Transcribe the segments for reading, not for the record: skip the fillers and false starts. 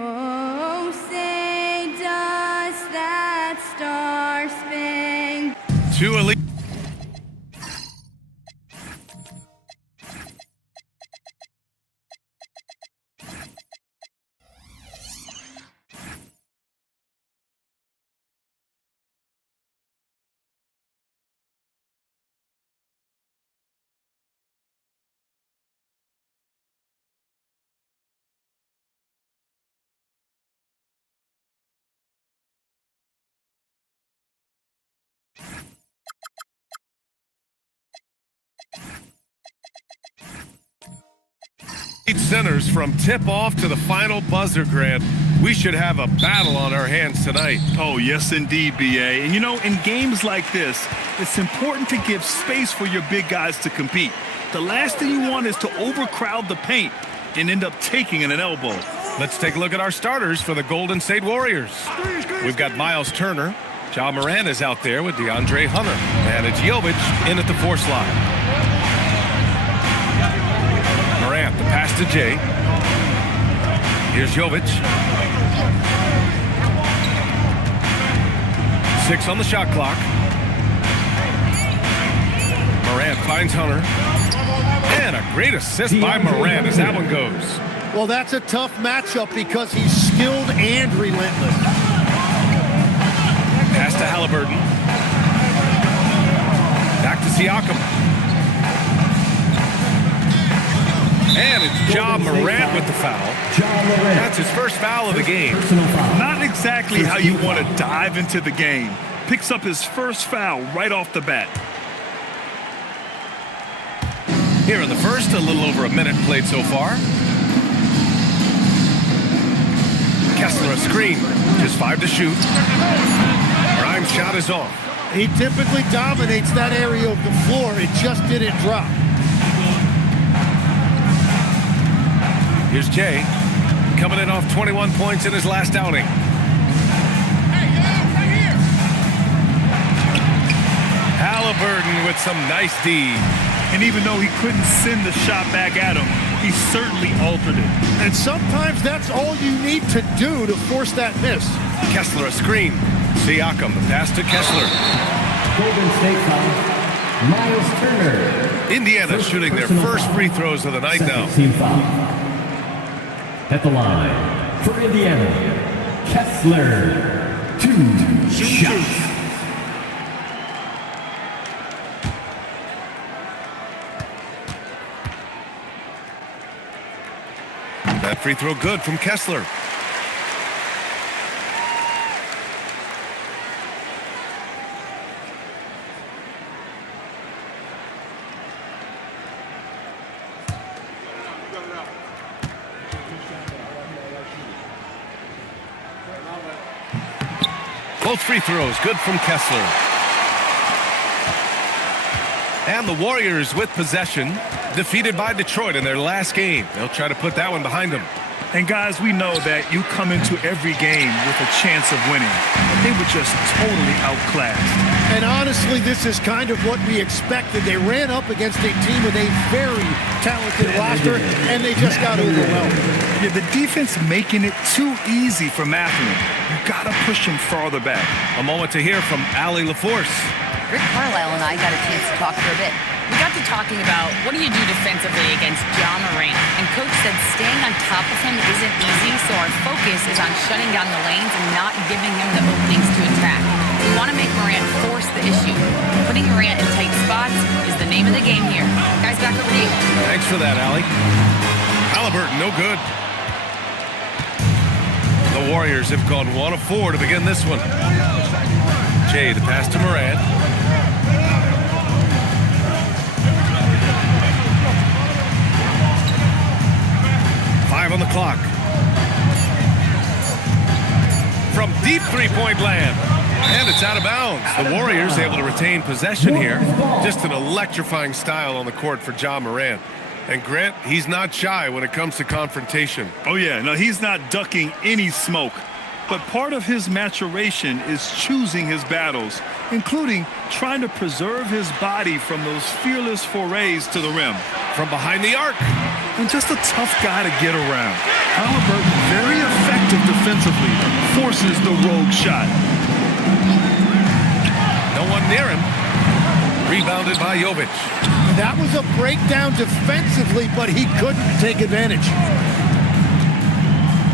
Oh, say does that star spin? Two elite. Centers from tip-off to the final buzzer, Grant. We should have a battle on our hands tonight. Oh, yes, indeed, B.A. And, you know, in games like this, it's important to give space for your big guys to compete. The last thing you want is to overcrowd the paint and end up taking an elbow. Let's take a look at our starters for the Golden State Warriors. We've got Miles Turner. Ja Morant is out there with DeAndre Hunter. And it's Jovic in at the 4 slot. Morant, the pass to Jay. Here's Jovic. 6 on the shot clock. Morant finds Hunter. And a great assist by Morant as that one goes. Well, that's a tough matchup because he's skilled and relentless. Pass to Halliburton. Back to Siakam. And it's Ja Morant with the foul. That's his first foul of the game. Not exactly how you want to dive into the game. Picks up his first foul right off the bat. Here in the first, a little over a minute played so far. Kessler a screen. Just 5 to shoot. Grimes' shot is off. He typically dominates that area of the floor. It just didn't drop. Here's Jay, coming in off 21 points in his last outing. Halliburton with some nice D. And even though he couldn't send the shot back at him, he certainly altered it. And sometimes that's all you need to do to force that miss. Kessler a screen. Siakam, the pass to Kessler. Golden State foul, Miles Turner. Indiana shooting their first free throws of the night now. Team foul. At the line for Indiana, Kessler, 2 shots. That free throw good from Kessler. Both free throws good from Kessler. And the Warriors with possession, defeated by Detroit in their last game. They'll try to put that one behind them. And guys, we know that you come into every game with a chance of winning. But they were just totally outclassed. And honestly, this is kind of what we expected. They ran up against a team with a very talented roster, and they just got overwhelmed. Yeah, the defense making it too easy for Matthew. You got to push him farther back. A moment to hear from Allie LaForce. Rick Carlisle and I got a chance to talk for a bit. We got to talking about what do you do defensively against Ja Morant, and Coach said staying on top of him isn't easy, so our focus is on shutting down the lanes and not giving him the openings to attack. We want to make Morant force the issue. Putting Morant in tight spots is the name of the game here. Guys, back over to you. Thanks for that, Allie. Halliburton, no good. The Warriors have gone 1 of 4 to begin this one. Jay, the pass to Morant. On the clock. From deep three-point land. And it's out of bounds. The Warriors able to retain possession here. Just an electrifying style on the court for Ja Morant. And Grant, he's not shy when it comes to confrontation. Oh, yeah. No, he's not ducking any smoke. But part of his maturation is choosing his battles, including trying to preserve his body from those fearless forays to the rim. From behind the arc. And just a tough guy to get around. Halliburton, very effective defensively, forces the rogue shot. No one near him. Rebounded by Jovic. That was a breakdown defensively, but he couldn't take advantage.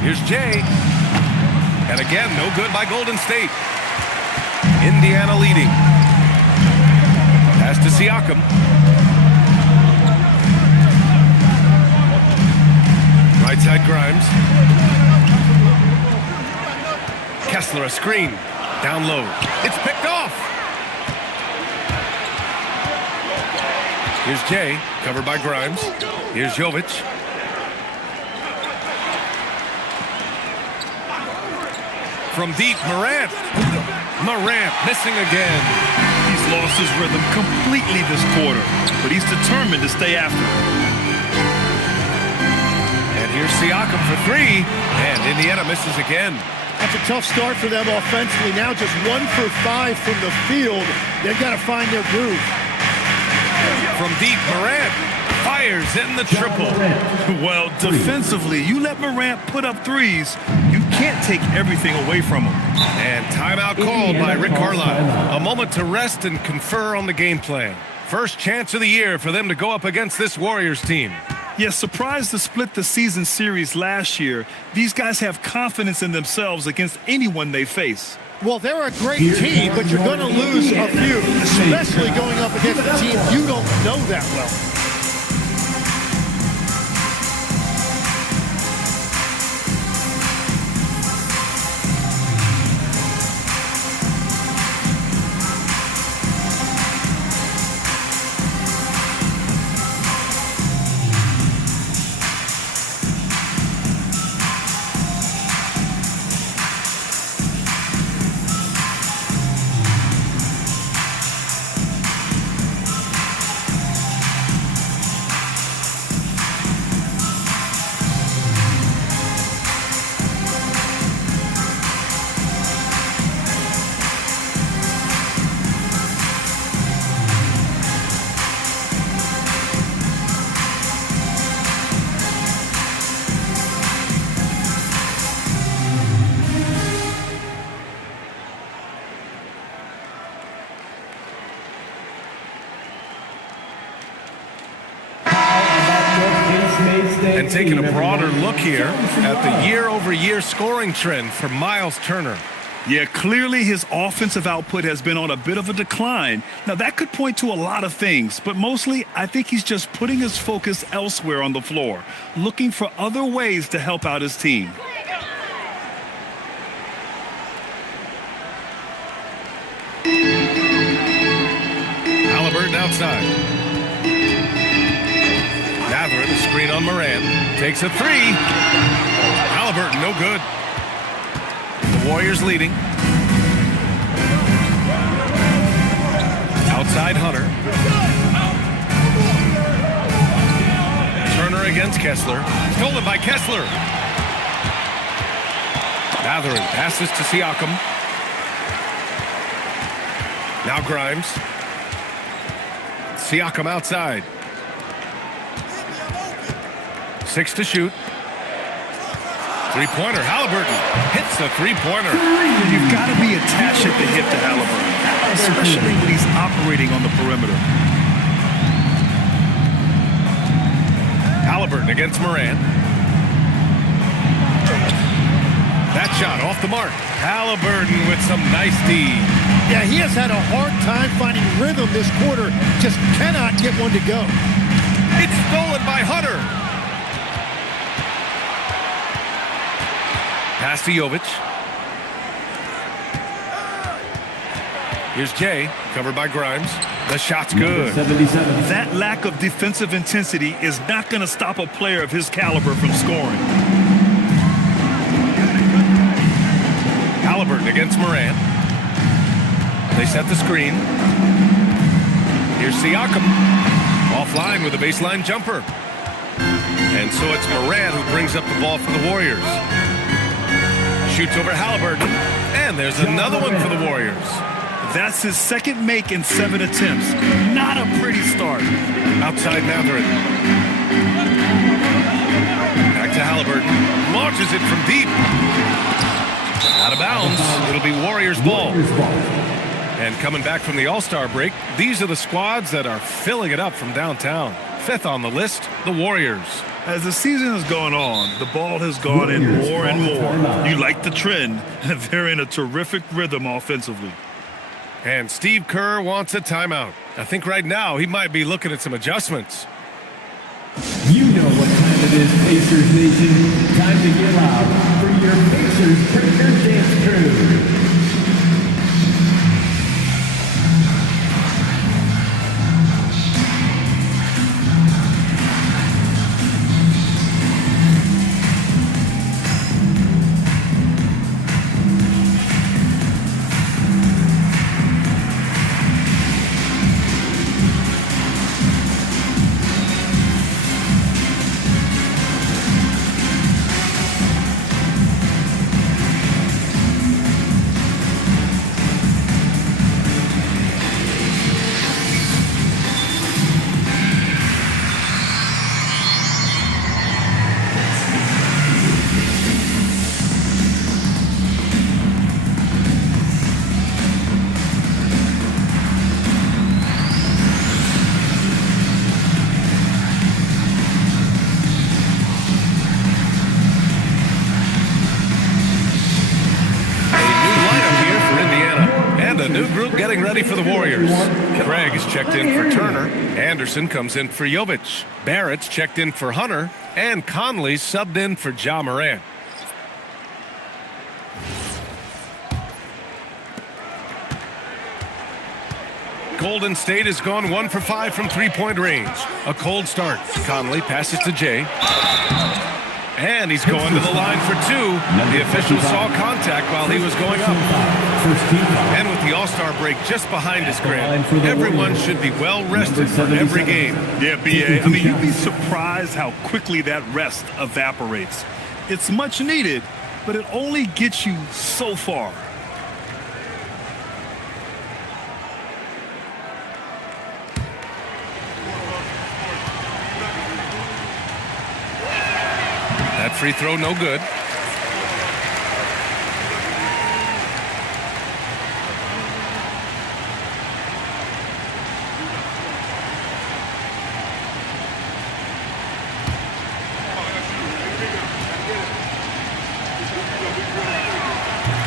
Here's Jay. And again, no good by Golden State. Indiana leading. Pass to Siakam. Right side Grimes. Kessler a screen. Down low. It's picked off. Here's Jay, covered by Grimes. Here's Jovic. From deep, Morant. Morant missing again. He's lost his rhythm completely this quarter, but he's determined to stay after it. And here's Siakam for three, and Indiana misses again. That's a tough start for them offensively. Now just 1 for 5 from the field. They've got to find their groove. From deep, Morant fires in the triple. Well, defensively, you let Morant put up threes, you can't take everything away from him. And timeout called by Rick Carlisle. A moment to rest and confer on the game plan. First chance of the year for them to go up against this Warriors team. Yes, surprised to split the season series last year. These guys have confidence in themselves against anyone they face. Well, they're a great team, but you're going to lose a few, especially going up against a team you don't know that well. And taking a broader look here at the year-over-year scoring trend for Miles Turner. Yeah, clearly his offensive output has been on a bit of a decline. Now, that could point to a lot of things, but mostly I think he's just putting his focus elsewhere on the floor, looking for other ways to help out his team. Halliburton outside. Mathurin, a screen on Morant. Takes a three. Halliburton, no good. The Warriors leading. Outside Hunter. Turner against Kessler. Stolen by Kessler. Mathurin passes to Siakam. Now Grimes. Siakam outside. 6 to shoot. Three-pointer. Halliburton hits a three-pointer. You've got to be attached at the hip to Halliburton, especially when he's operating on the perimeter. Halliburton against Morant. That shot off the mark. Halliburton with some nice D. Yeah, he has had a hard time finding rhythm this quarter. Just cannot get one to go. It's stolen by Hunter. Pass to Jovic. Here's Jay, covered by Grimes. The shot's good. 77. That lack of defensive intensity is not going to stop a player of his caliber from scoring. Halliburton against Morant. They set the screen. Here's Siakam. Offline with a baseline jumper. And so it's Morant who brings up the ball for the Warriors. Shoots over Halliburton. And there's another one for the Warriors. That's his second make in 7 attempts. Not a pretty start. Outside Matherin. Back to Halliburton. Launches it from deep. Out of bounds. It'll be Warriors ball. And coming back from the All-Star break, these are the squads that are filling it up from downtown. Fifth on the list, the Warriors. As the season has gone on, the ball has gone in more and more. You like the trend. They're in a terrific rhythm offensively. And Steve Kerr wants a timeout. I think right now he might be looking at some adjustments. You know what time it is, Pacers Nation. Time to get loud for your Pacers Breaker Dance Crew. Getting ready for the Warriors. Craig is checked in for Turner. Anderson comes in for Jovic. Barrett's checked in for Hunter. And Conley subbed in for Ja Morant. Golden State has gone 1 for 5 from three-point range. A cold start. Conley passes to Jay. And he's going to the line for 2. The official saw contact while he was going up. And with the All-Star break just behind us, Grant, everyone should be well rested for every game. Yeah, B.A. I mean, you'd be surprised how quickly that rest evaporates. It's much needed, but it only gets you so far. That free throw, no good.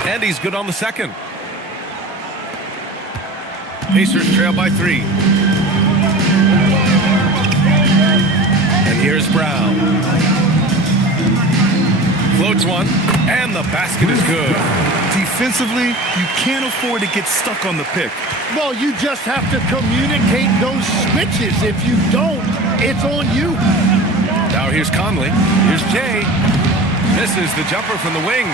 And he's good on the second. Pacers trail by 3. And here's Brown. Floats one, and the basket is good. Defensively, you can't afford to get stuck on the pick. Well, you just have to communicate those switches. If you don't, it's on you. Now here's Conley. Here's Jay. Misses the jumper from the wing.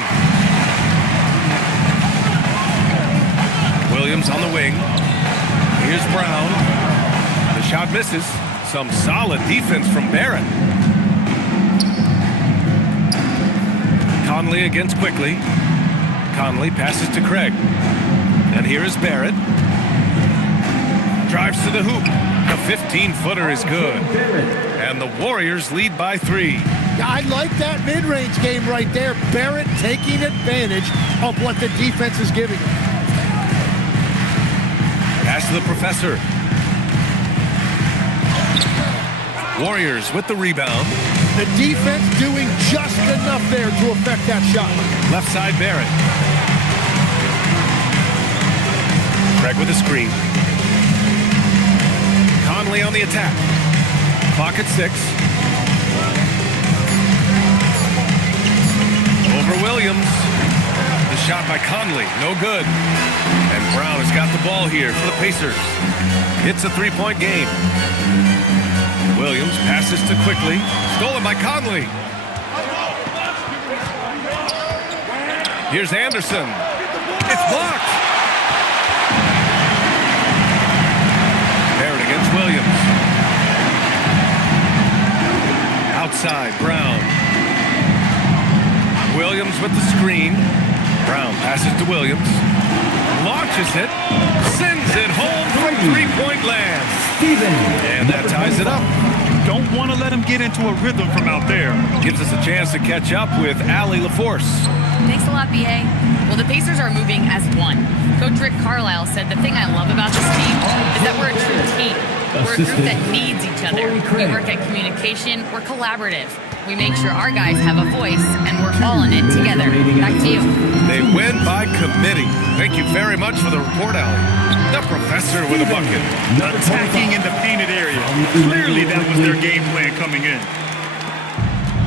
Williams on the wing. Here's Brown. The shot misses. Some solid defense from Barrett. Conley against Quickly. Conley passes to Craig. And here is Barrett. Drives to the hoop. The 15-footer is good. And the Warriors lead by 3. I like that mid-range game right there. Barrett taking advantage of what the defense is giving him. Pass to the professor. Warriors with the rebound. The defense doing just enough there to affect that shot. Left side, Barrett. Craig with a screen. Conley on the attack. Clock at 6. Over Williams. The shot by Conley, no good. And Brown has got the ball here for the Pacers. It's a 3-point game. Williams passes to Quickly. Stolen by Conley. Here's Anderson. It's blocked. Barrett against Williams. Outside, Brown. Williams with the screen. Brown passes to Williams. Launches it. Sends it home from three-point land. And that ties it up. Don't want to let him get into a rhythm from out there. Gives us a chance to catch up with Allie LaForce. Thanks a lot, BA. Well, the Pacers are moving as one. Coach Rick Carlisle said the thing I love about this team is that we're a true team. We're a group that needs each other. We work at communication. We're collaborative. We make sure our guys have a voice, and we're all in it together. Back to you. They win by committee. Thank you very much for the report, Allie. The professor with a bucket. Attacking in the painted area. Clearly that was their game plan coming in.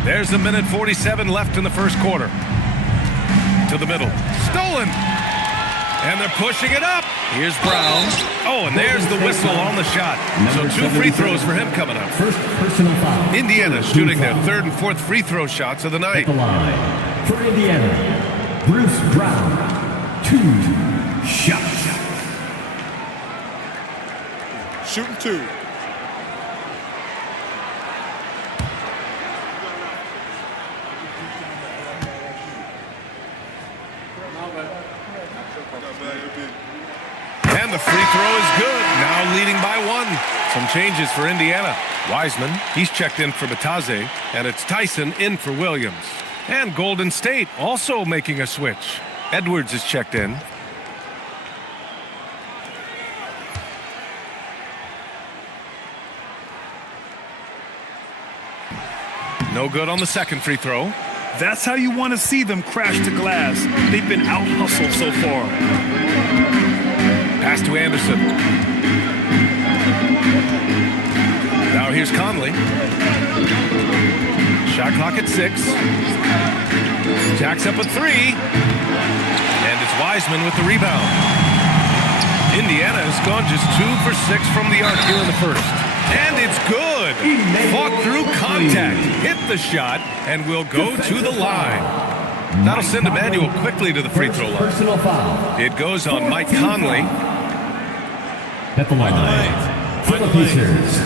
There's a minute 47 left in the first quarter. To the middle. Stolen. And they're pushing it up. Here's Brown. Oh, and there's the whistle on the shot. So 2 free throws for him coming up. First personal foul. Indiana shooting their 3rd and 4th free throw shots of the night. The line. For Indiana, Bruce Brown. 2 shots. Shooting 2. And the free throw is good. Now leading by 1. Some changes for Indiana. Wiseman, he's checked in for Bataze, and it's Tyson in for Williams. And Golden State also making a switch. Edwards is checked in. No good on the second free throw. That's how you want to see them crash the glass. They've been out-hustled so far. Pass to Anderson. Now here's Conley. Shot clock at 6. Jacks up a 3. And it's Wiseman with the rebound. Indiana has gone just 2 for 6 from the arc here in the first. And it's good. Fought through contact. Hit the shot and will go to the line. That'll send Emmanuel quickly to the free throw line. Personal foul. It goes on Mike Conley. At the line. For the Pacers,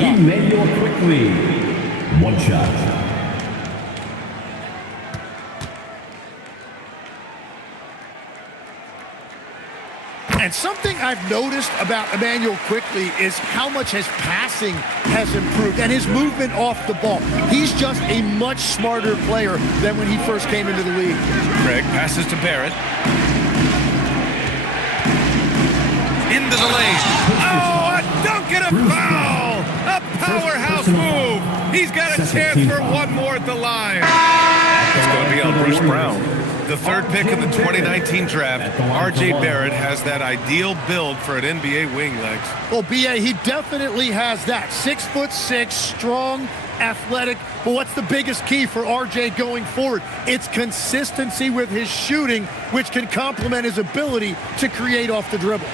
Emmanuel quickly. 1 shot. And something I've noticed about Emmanuel quickly is how much his passing has improved and his movement off the ball. He's just a much smarter player than when he first came into the league. Craig passes to Barrett. Into the lane. Oh, a dunk and a foul! A powerhouse move. He's got a chance for one more at the line. It's going to be on Bruce Brown. The 3rd pick in the 2019 draft, R.J. Barrett has that ideal build for an NBA wing, Legs. Well, B.A., he definitely has that. 6'6", strong, athletic. But what's the biggest key for R.J. going forward? It's consistency with his shooting, which can complement his ability to create off the dribble.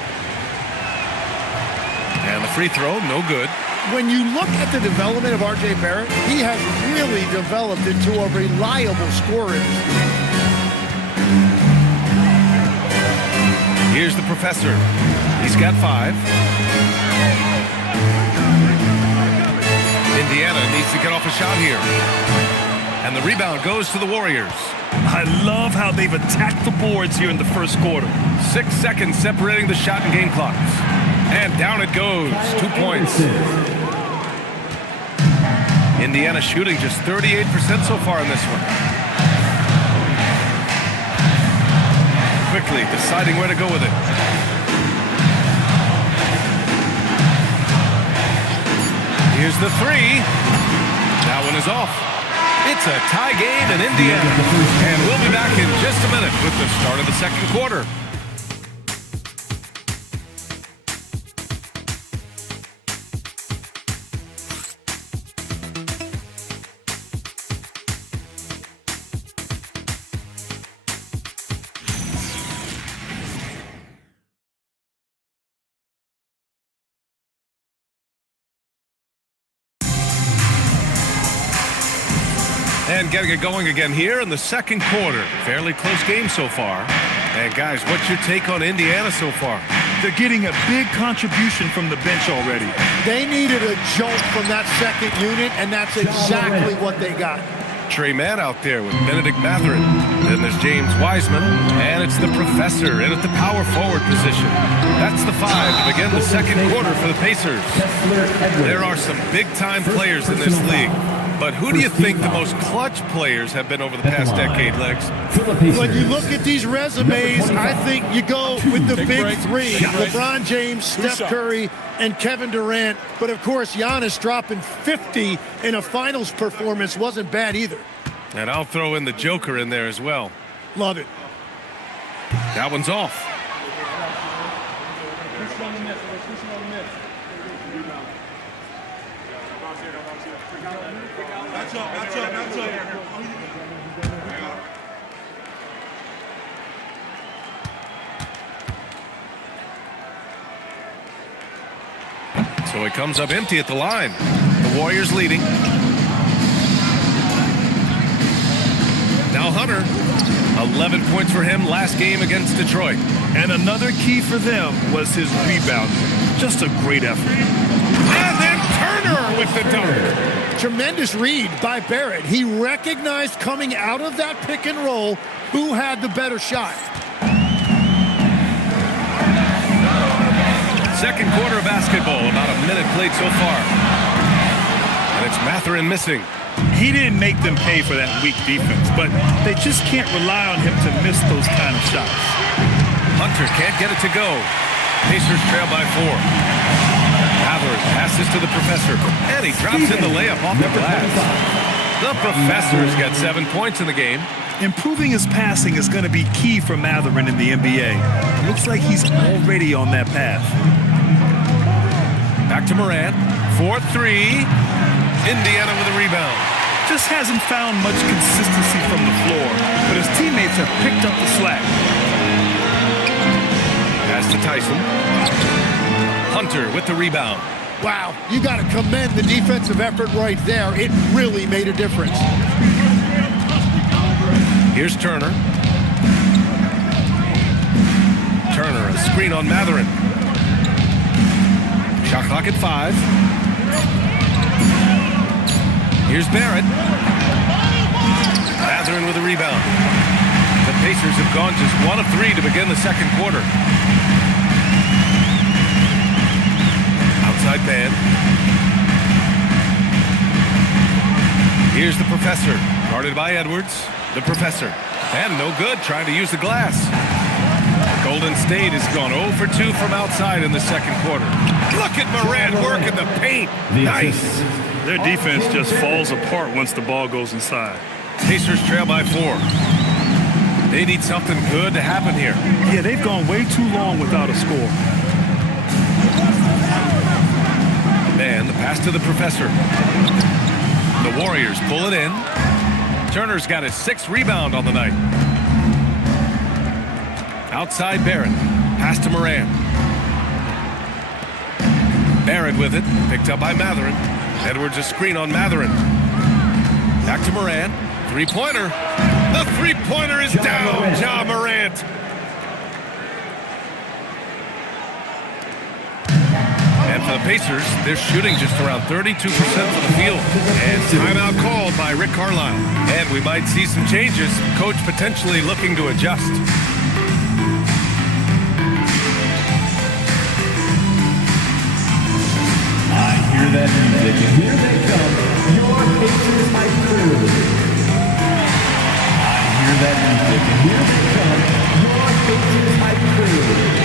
And the free throw, no good. When you look at the development of R.J. Barrett, he has really developed into a reliable scorer. Here's the professor. He's got 5. Indiana needs to get off a shot here. And the rebound goes to the Warriors. I love how they've attacked the boards here in the first quarter. 6 seconds separating the shot and game clocks. And down it goes. 2 points. Indiana shooting just 38% so far in this one. Quickly deciding where to go with it. Here's the 3. That one is off. It's a tie game in Indiana. And we'll be back in just a minute with the start of the second quarter. And getting it going again here in the second quarter. Fairly close game so far. And guys, what's your take on Indiana so far? They're getting a big contribution from the bench already. They needed a jolt from that second unit, and that's exactly what they got. Trey Mann out there with Benedict Matherin. Then there's James Wiseman, and it's the professor in at the power forward position. That's the 5 to begin the second quarter for the Pacers. There are some big-time players in this league. But who do you think the most clutch players have been over the past decade, Legs? When you look at these resumes, I think you go with the big three. LeBron James, Steph Curry, and Kevin Durant. But, of course, Giannis dropping 50 in a finals performance wasn't bad either. And I'll throw in the Joker in there as well. Love it. That one's off. So he comes up empty at the line. The Warriors leading. Now Hunter, 11 points for him last game against Detroit. And another key for them was his rebound. Just a great effort. And then Turner with the dunk. Tremendous read by Barrett. He recognized coming out of that pick and roll who had the better shot. Second quarter of basketball, about a minute played so far. And it's Matherin missing. He didn't make them pay for that weak defense, but they just can't rely on him to miss those kind of shots. Hunter can't get it to go. Pacers trail by 4. Matherin passes to the professor, and he drops in the layup off the glass. The professor's got 7 points in the game. Improving his passing is going to be key for Matherin in the NBA. Looks like he's already on that path. Back to Morant. 4-3. Indiana with a rebound. Just hasn't found much consistency from the floor, but his teammates have picked up the slack. Pass to Tyson. Hunter with the rebound. Wow, you got to commend the defensive effort right there. It really made a difference. Here's Turner. Turner, a screen on Matherin. Shot clock at 5. Here's Barrett. Matherin with a rebound. The Pacers have gone just 1 of 3 to begin the second quarter. Outside man. Here's the professor. Guarded by Edwards. The professor. And no good, trying to use the glass. Golden State has gone 0 for 2 from outside in the second quarter. Look at Morant working the paint. Nice. Their defense just falls apart once the ball goes inside. Pacers trail by 4. They need something good to happen here. Yeah, they've gone way too long without a score. Man, the pass to the professor. The Warriors pull it in. Turner's got his 6th rebound on the night. Outside Barrett. Pass to Morant. Barrett with it. Picked up by Matherin. Edwards a screen on Matherin. Back to Morant. Three-pointer. The three-pointer is down. Ja Morant. And for the Pacers, they're shooting just around 32% from the field. And timeout called by Rick Carlisle. And we might see some changes. Coach potentially looking to adjust. I hear that music, and here they come, your Pacers hype crew. I hear that music, and here they come, your Pacers hype crew.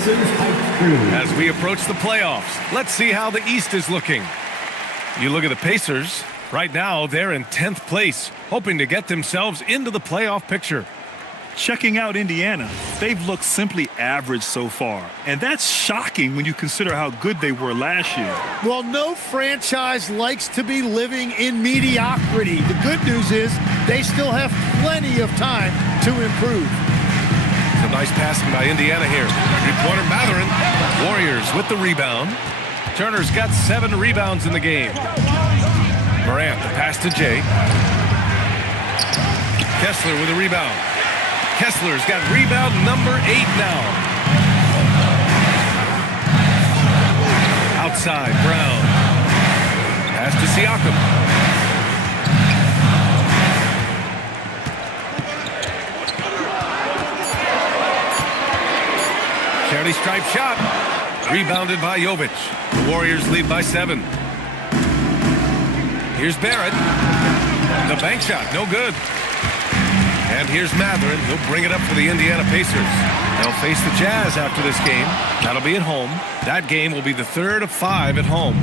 Pacers Hype Crew. As we approach the playoffs, let's see how the East is looking. You look at the Pacers. Right now, they're in 10th place, hoping to get themselves into the playoff picture. Checking out Indiana, they've looked simply average so far. And that's shocking when you consider how good they were last year. Well, no franchise likes to be living in mediocrity. The good news is they still have plenty of time to improve. Some nice passing by Indiana here. Three-pointer Matherin. Warriors with the rebound. Turner's got 7 rebounds in the game. Morant, the pass to Jay. Kessler with a rebound. Kessler's got rebound number 8 now. Outside, Brown. Pass to Siakam. Charity stripe shot. Rebounded by Jovic. The Warriors lead by 7. Here's Barrett. The bank shot, no good. And here's Matherin. He'll bring it up for the Indiana Pacers. They'll face the Jazz after this game. That'll be at home. That game will be the 3rd of 5 at home.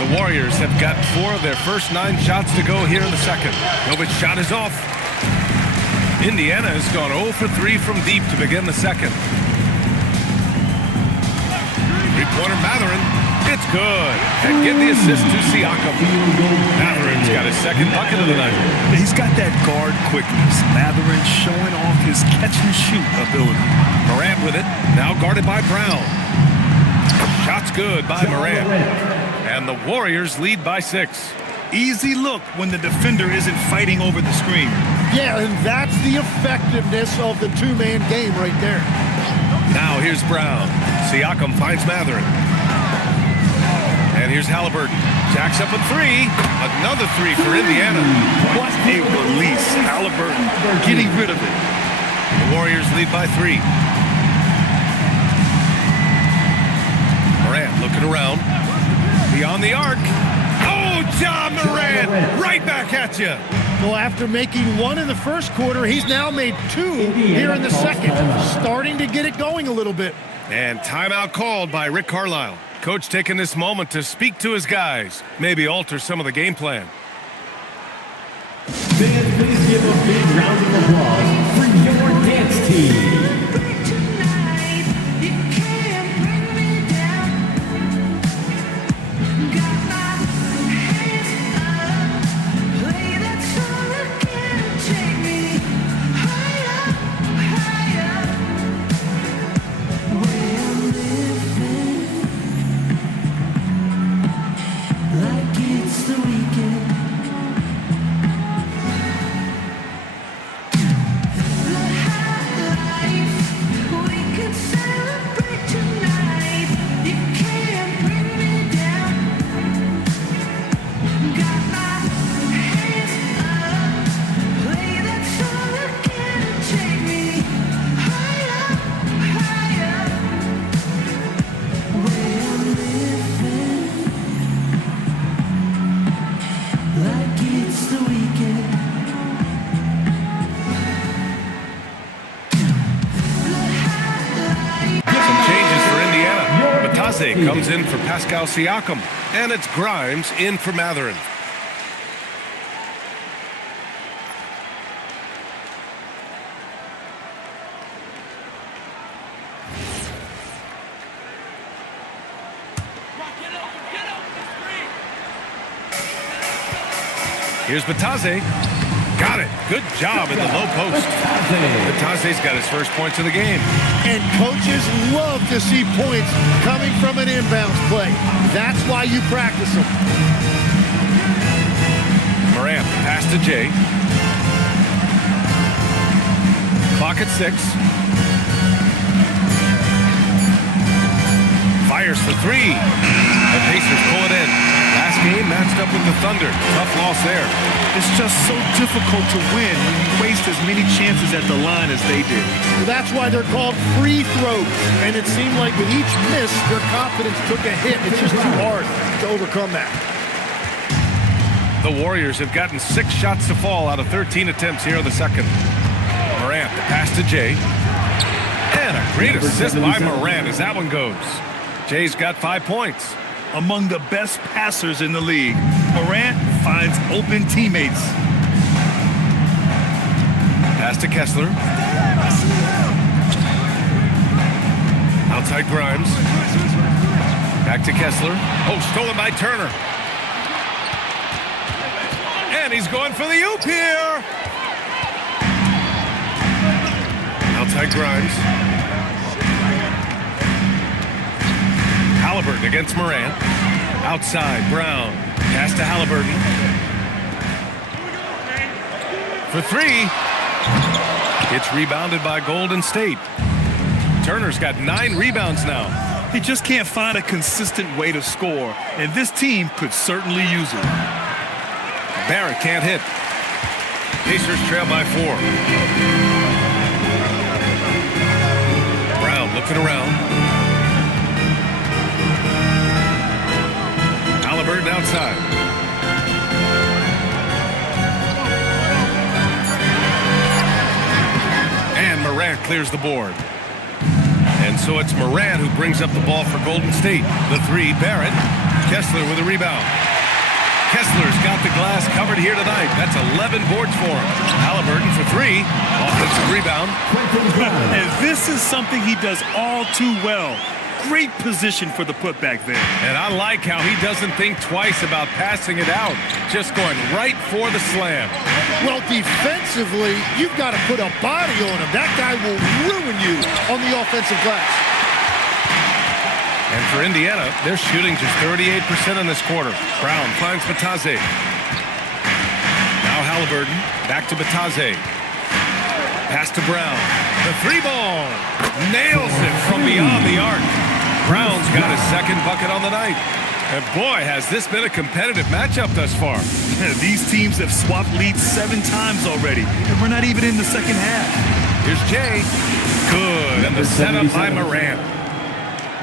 The Warriors have got 4 of their first 9 shots to go here in the second. Jovic's shot is off. Indiana has gone 0 for 3 from deep to begin the second. Three-pointer Matherin. It's good. And give the assist to Siakam. Matherin's got his second bucket of the night. He's got that guard quickness. Matherin showing off his catch-and-shoot ability. Morant with it. Now guarded by Brown. Shot's good by Morant. And the Warriors lead by 6. Easy look when the defender isn't fighting over the screen. Yeah, and that's the effectiveness of the two-man game right there. Now here's Brown. Siakam finds Matherin. And here's Halliburton. Jacks up a 3. Another 3 for Indiana. What a release. Halliburton getting rid of it. The Warriors lead by 3. Morant looking around. Beyond the arc. Oh, John Morant. Right back at you. Well, after making 1 in the first quarter, he's now made 2 here in the second. Starting to get it going a little bit. And timeout called by Rick Carlisle. Coach taking this moment to speak to his guys. Maybe alter some of the game plan. Fans, please give a big round of applause for your dance team. Comes in for Pascal Siakam, and it's Grimes in for Matherin. Here's Batase. Got it. Good job in the low post. Batase's got his first points of the game. And coaches love to see points coming from an inbounds play. That's why you practice them. Morant, pass to Jay. Clock at 6. Fires for 3. The Pacers pull it in. Last game matched up with the Thunder. Tough loss there. It's just so difficult to win when you waste as many chances at the line as they did. Well, that's why they're called free throws. And it seemed like with each miss, their confidence took a hit. It's just too hard to overcome that. The Warriors have gotten 6 shots to fall out of 13 attempts here in the second. Morant, the pass to Jay. And a great assist by Morant as that one goes. Jay's got 5 points. Among the best passers in the league, Morant finds open teammates. Pass to Kessler. Outside Grimes. Back to Kessler. Oh, stolen by Turner. And he's going for the oop here. Outside Grimes. Halliburton against Morant. Outside Brown. Pass to Halliburton. For 3. It's rebounded by Golden State. Turner's got 9 rebounds now. He just can't find a consistent way to score, and this team could certainly use it. Barrett can't hit. Pacers trail by 4. Brown looking around. Halliburton outside. And Morant clears the board. And so it's Morant who brings up the ball for Golden State. The 3, Barrett. Kessler with a rebound. Kessler's got the glass covered here tonight. That's 11 boards for him. Halliburton for 3. Offensive rebound. And this is something he does all too well. Great position for the putback there. And I like how he doesn't think twice about passing it out. Just going right for the slam. Well, defensively, you've got to put a body on him. That guy will ruin you on the offensive glass. And for Indiana, they're shooting just 38% in this quarter. Brown finds Batase. Now Halliburton, back to Batase. Pass to Brown. The 3-ball. Nails it from beyond the arc. Brown's got his second bucket on the night. And boy, has this been a competitive matchup thus far. These teams have swapped leads 7 times already, and we're not even in the second half. Here's Jay. Good, and the setup by Morant.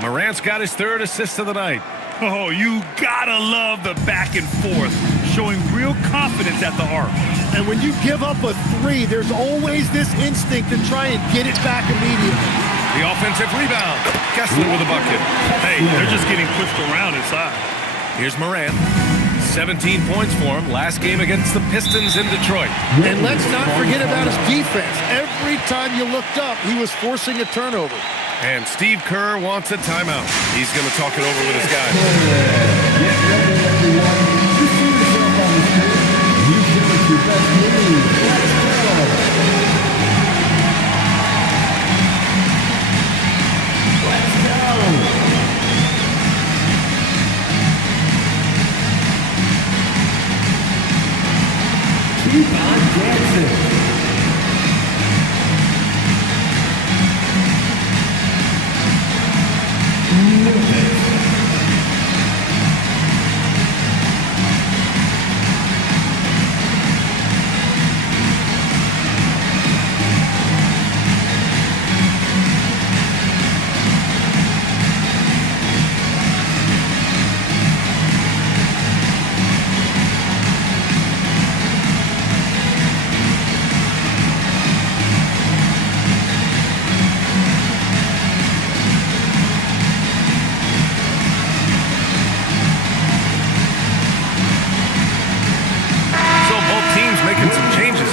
Morant's got his 3rd assist of the night. Oh, you gotta love the back and forth, showing real confidence at the arc. And when you give up a 3, there's always this instinct to try and get it back immediately. The offensive rebound. Kessler with a bucket. Hey, they're just getting pushed around inside. Here's Morant. 17 points for him. Last game against the Pistons in Detroit. And let's not forget about his defense. Every time you looked up, he was forcing a turnover. And Steve Kerr wants a timeout. He's going to talk it over with his guys. Get ready, everyone. You see yourself on the screen. You show us your best move. Let's go. Keep on dancing.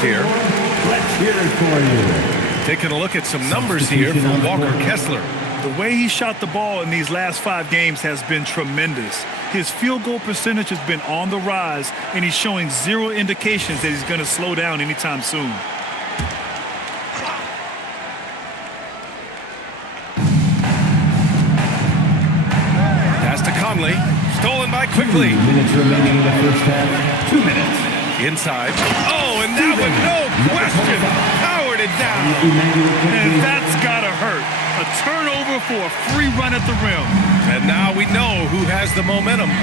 Here. Let's hear it for you. Taking a look at some numbers here from Walker Kessler. The way he shot the ball in these last 5 games has been tremendous. His field goal percentage has been on the rise, and he's showing 0 indications that he's going to slow down anytime soon. Pass to Conley. Stolen by Quickly. 2 minutes remaining in the first half. 2 minutes. Inside. Oh, and that one, no question, powered it down. And that's got to hurt. A turnover for a free run at the rim. And now we know who has the momentum.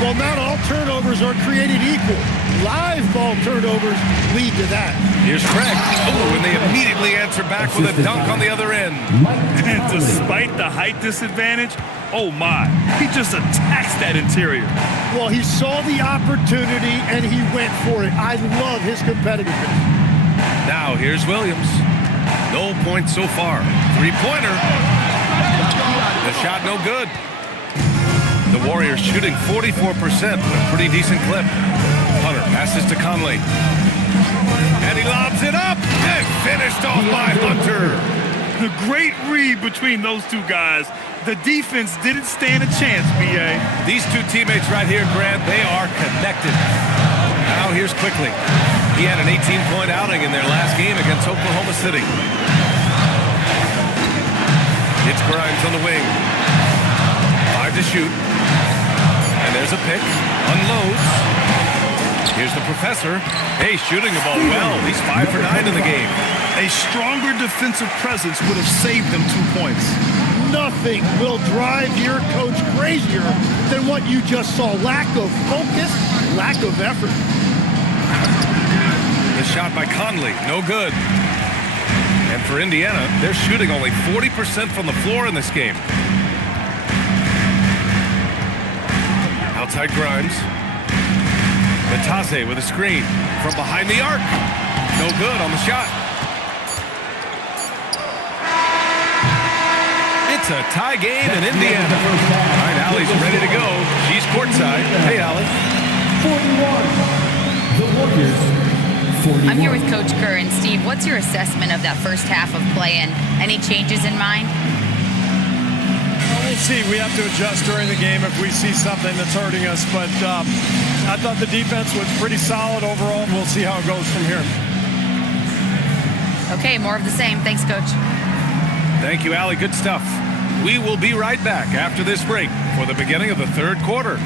Well, not all turnovers are created equal. Live ball turnovers lead to that. Here's Craig. Oh, and they immediately answer back with a dunk on the other end. And despite the height disadvantage, oh my, he just attacks that interior. Well, he saw the opportunity and he went for it. I love his competitiveness. Now here's Williams. No points so far. Three-pointer. The shot no good. The Warriors shooting 44%, a pretty decent clip. Hunter passes to Conley. And he lobs it up and finished off by Hunter. The great read between those two guys. The defense didn't stand a chance, B.A. These two teammates right here, Grant, they are connected. Now here's Quickly. He had an 18-point outing in their last game against Oklahoma City. It's Grimes on the wing. 5 to shoot. And there's a pick. Unloads. Here's the professor. Hey, shooting the ball well. He's 5 for 9 in the game. A stronger defensive presence would have saved them 2 points. Nothing will drive your coach crazier than what you just saw. Lack of focus, lack of effort. The shot by Conley, no good. And for Indiana, they're shooting only 40% from the floor in this game. Outside Grimes. Matase with a screen from behind the arc. No good on the shot. It's a tie game in Indiana. All right, Allie's ready to go. She's courtside. Hey, Allie. 41. The Warriors, 41. I'm here with Coach Kerr. And Steve, what's your assessment of that first half of play and any changes in mind? Well, we'll see. We have to adjust during the game if we see something that's hurting us. But I thought the defense was pretty solid overall. We'll see how it goes from here. Okay, more of the same. Thanks, Coach. Thank you, Allie. Good stuff. We will be right back after this break for the beginning of the third quarter.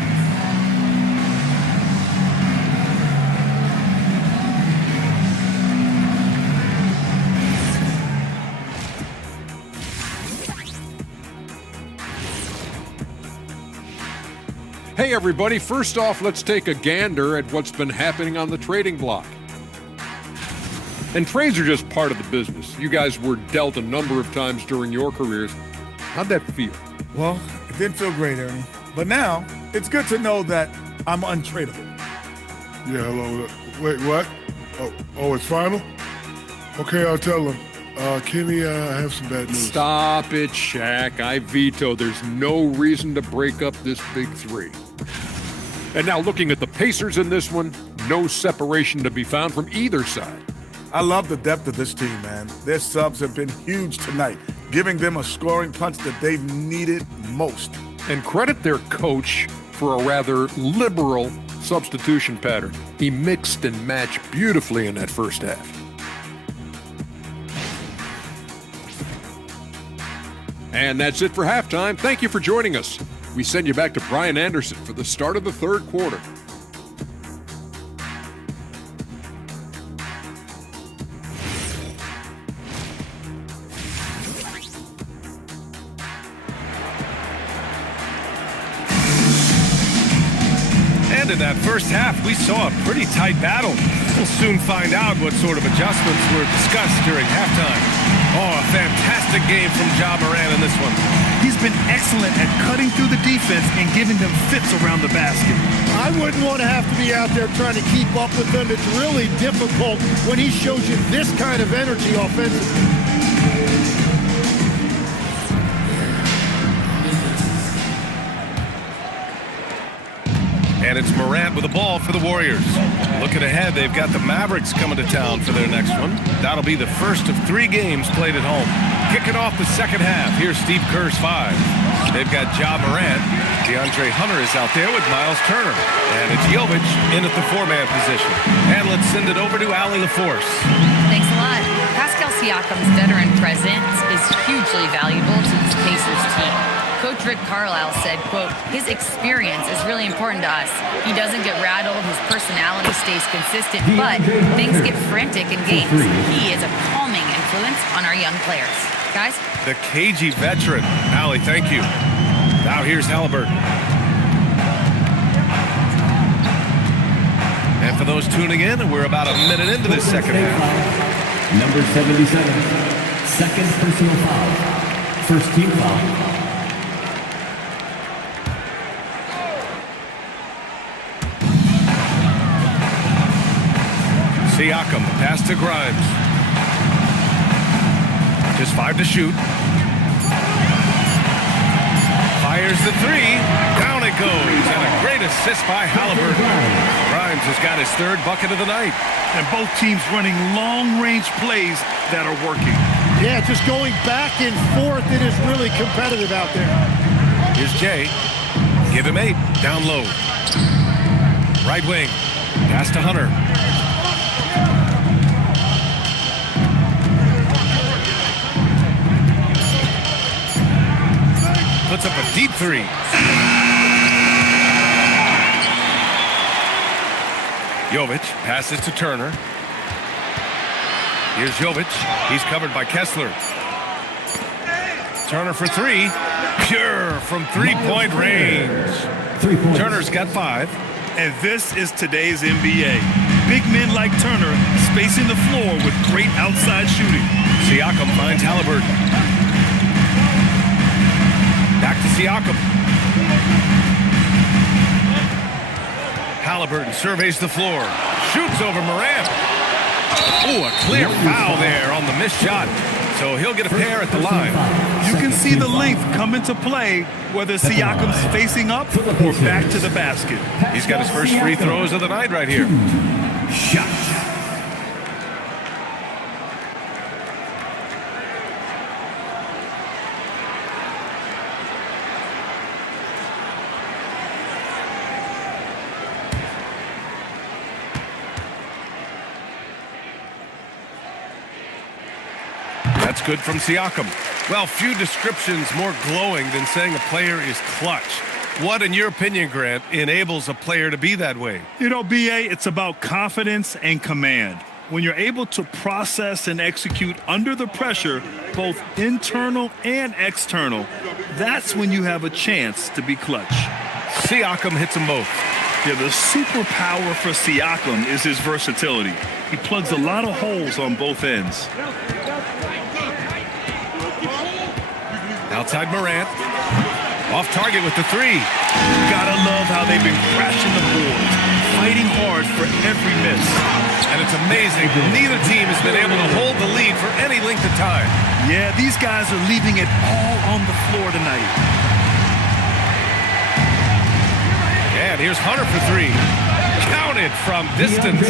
Hey everybody, first off, let's take a gander at what's been happening on the trading block. And trades are just part of the business. You guys were dealt a number of times during your careers. How'd that feel? Well, it didn't feel great, Ernie. But now, it's good to know that I'm untradeable. Yeah, hello. Wait, what? Oh, it's final? Okay, I'll tell him. Kenny, I have some bad news. Stop it, Shaq. I veto. There's no reason to break up this big three. And now looking at the Pacers in this one, no separation to be found from either side. I love the depth of this team, man. Their subs have been huge tonight, giving them a scoring punch that they've needed most. And credit their coach for a rather liberal substitution pattern. He mixed and matched beautifully in that first half. And that's it for halftime. Thank you for joining us. We send you back to Brian Anderson for the start of the third quarter. And in that first half, we saw a pretty tight battle. We'll soon find out what sort of adjustments were discussed during halftime. Oh, a fantastic game from Ja Morant in this one. He's been excellent at cutting through the defense and giving them fits around the basket. I wouldn't want to have to be out there trying to keep up with him. It's really difficult when he shows you this kind of energy offensively. And it's Morant with the ball for the Warriors. Looking ahead, they've got the Mavericks coming to town for their next one. That'll be the first of 3 games played at home. Kicking off the second half, here's Steve Kerr's 5. They've got Ja Morant. DeAndre Hunter is out there with Miles Turner. And it's Jovic in at the 4-man position. And let's send it over to Allie LaForce. Thanks a lot. Pascal Siakam's veteran presence is hugely valuable to this Pacers team. Coach Rick Carlisle said, quote, his experience is really important to us. He doesn't get rattled, his personality stays consistent, but things get frantic in games. He is a calming influence on our young players. Guys? The cagey veteran. Allie, thank you. Now here's Halliburton. And for those tuning in, we're about a minute into this second half. Number 77, second personal foul. First team foul. Siakam, pass to Grimes. Just 5 to shoot. Fires the 3. Down it goes. And a great assist by Halliburton. Grimes has got his 3rd bucket of the night. And both teams running long-range plays that are working. Yeah, just going back and forth. It is really competitive out there. Here's Jay. Give him 8. Down low. Right wing. Pass to Hunter. Puts up a deep 3. Jovic passes to Turner. Here's Jovic. He's covered by Kessler. Turner for 3. Pure from 3-point range. 3 points. Turner's got 5. And this is today's NBA. Big men like Turner spacing the floor with great outside shooting. Siakam finds Halliburton. Back to Siakam. Halliburton surveys the floor. Shoots over Morant. Oh, a clear foul there on the missed shot. So he'll get a pair at the line. You can see the length come into play, whether Siakam's facing up or back to the basket. He's got his first free throws of the night right here. Shot. That's good from Siakam. Well, few descriptions more glowing than saying a player is clutch. What, in your opinion, Grant, enables a player to be that way? You know, B.A., it's about confidence and command. When you're able to process and execute under the pressure, both internal and external, that's when you have a chance to be clutch. Siakam hits them both. Yeah, the superpower for Siakam is his versatility. He plugs a lot of holes on both ends. Outside Morant. Off target with the 3. Gotta love how they've been crashing the board, fighting hard for every miss. And it's amazing, neither team has been able to hold the lead for any length of time. Yeah, these guys are leaving it all on the floor tonight. And here's Hunter for 3. Counted from distance.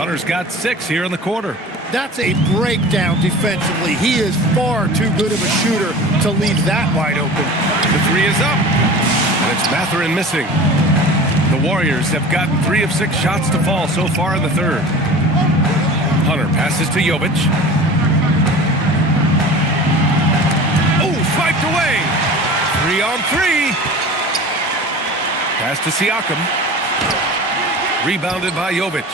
Hunter's got 6 here in the quarter. That's a breakdown defensively. He is far too good of a shooter to leave that wide open. The 3 is up. And it's Mathurin missing. The Warriors have gotten 3 of 6 shots to fall so far in the 3rd. Hunter passes to Jovic. Oh, swiped away. 3-on-3. Pass to Siakam. Rebounded by Jovic.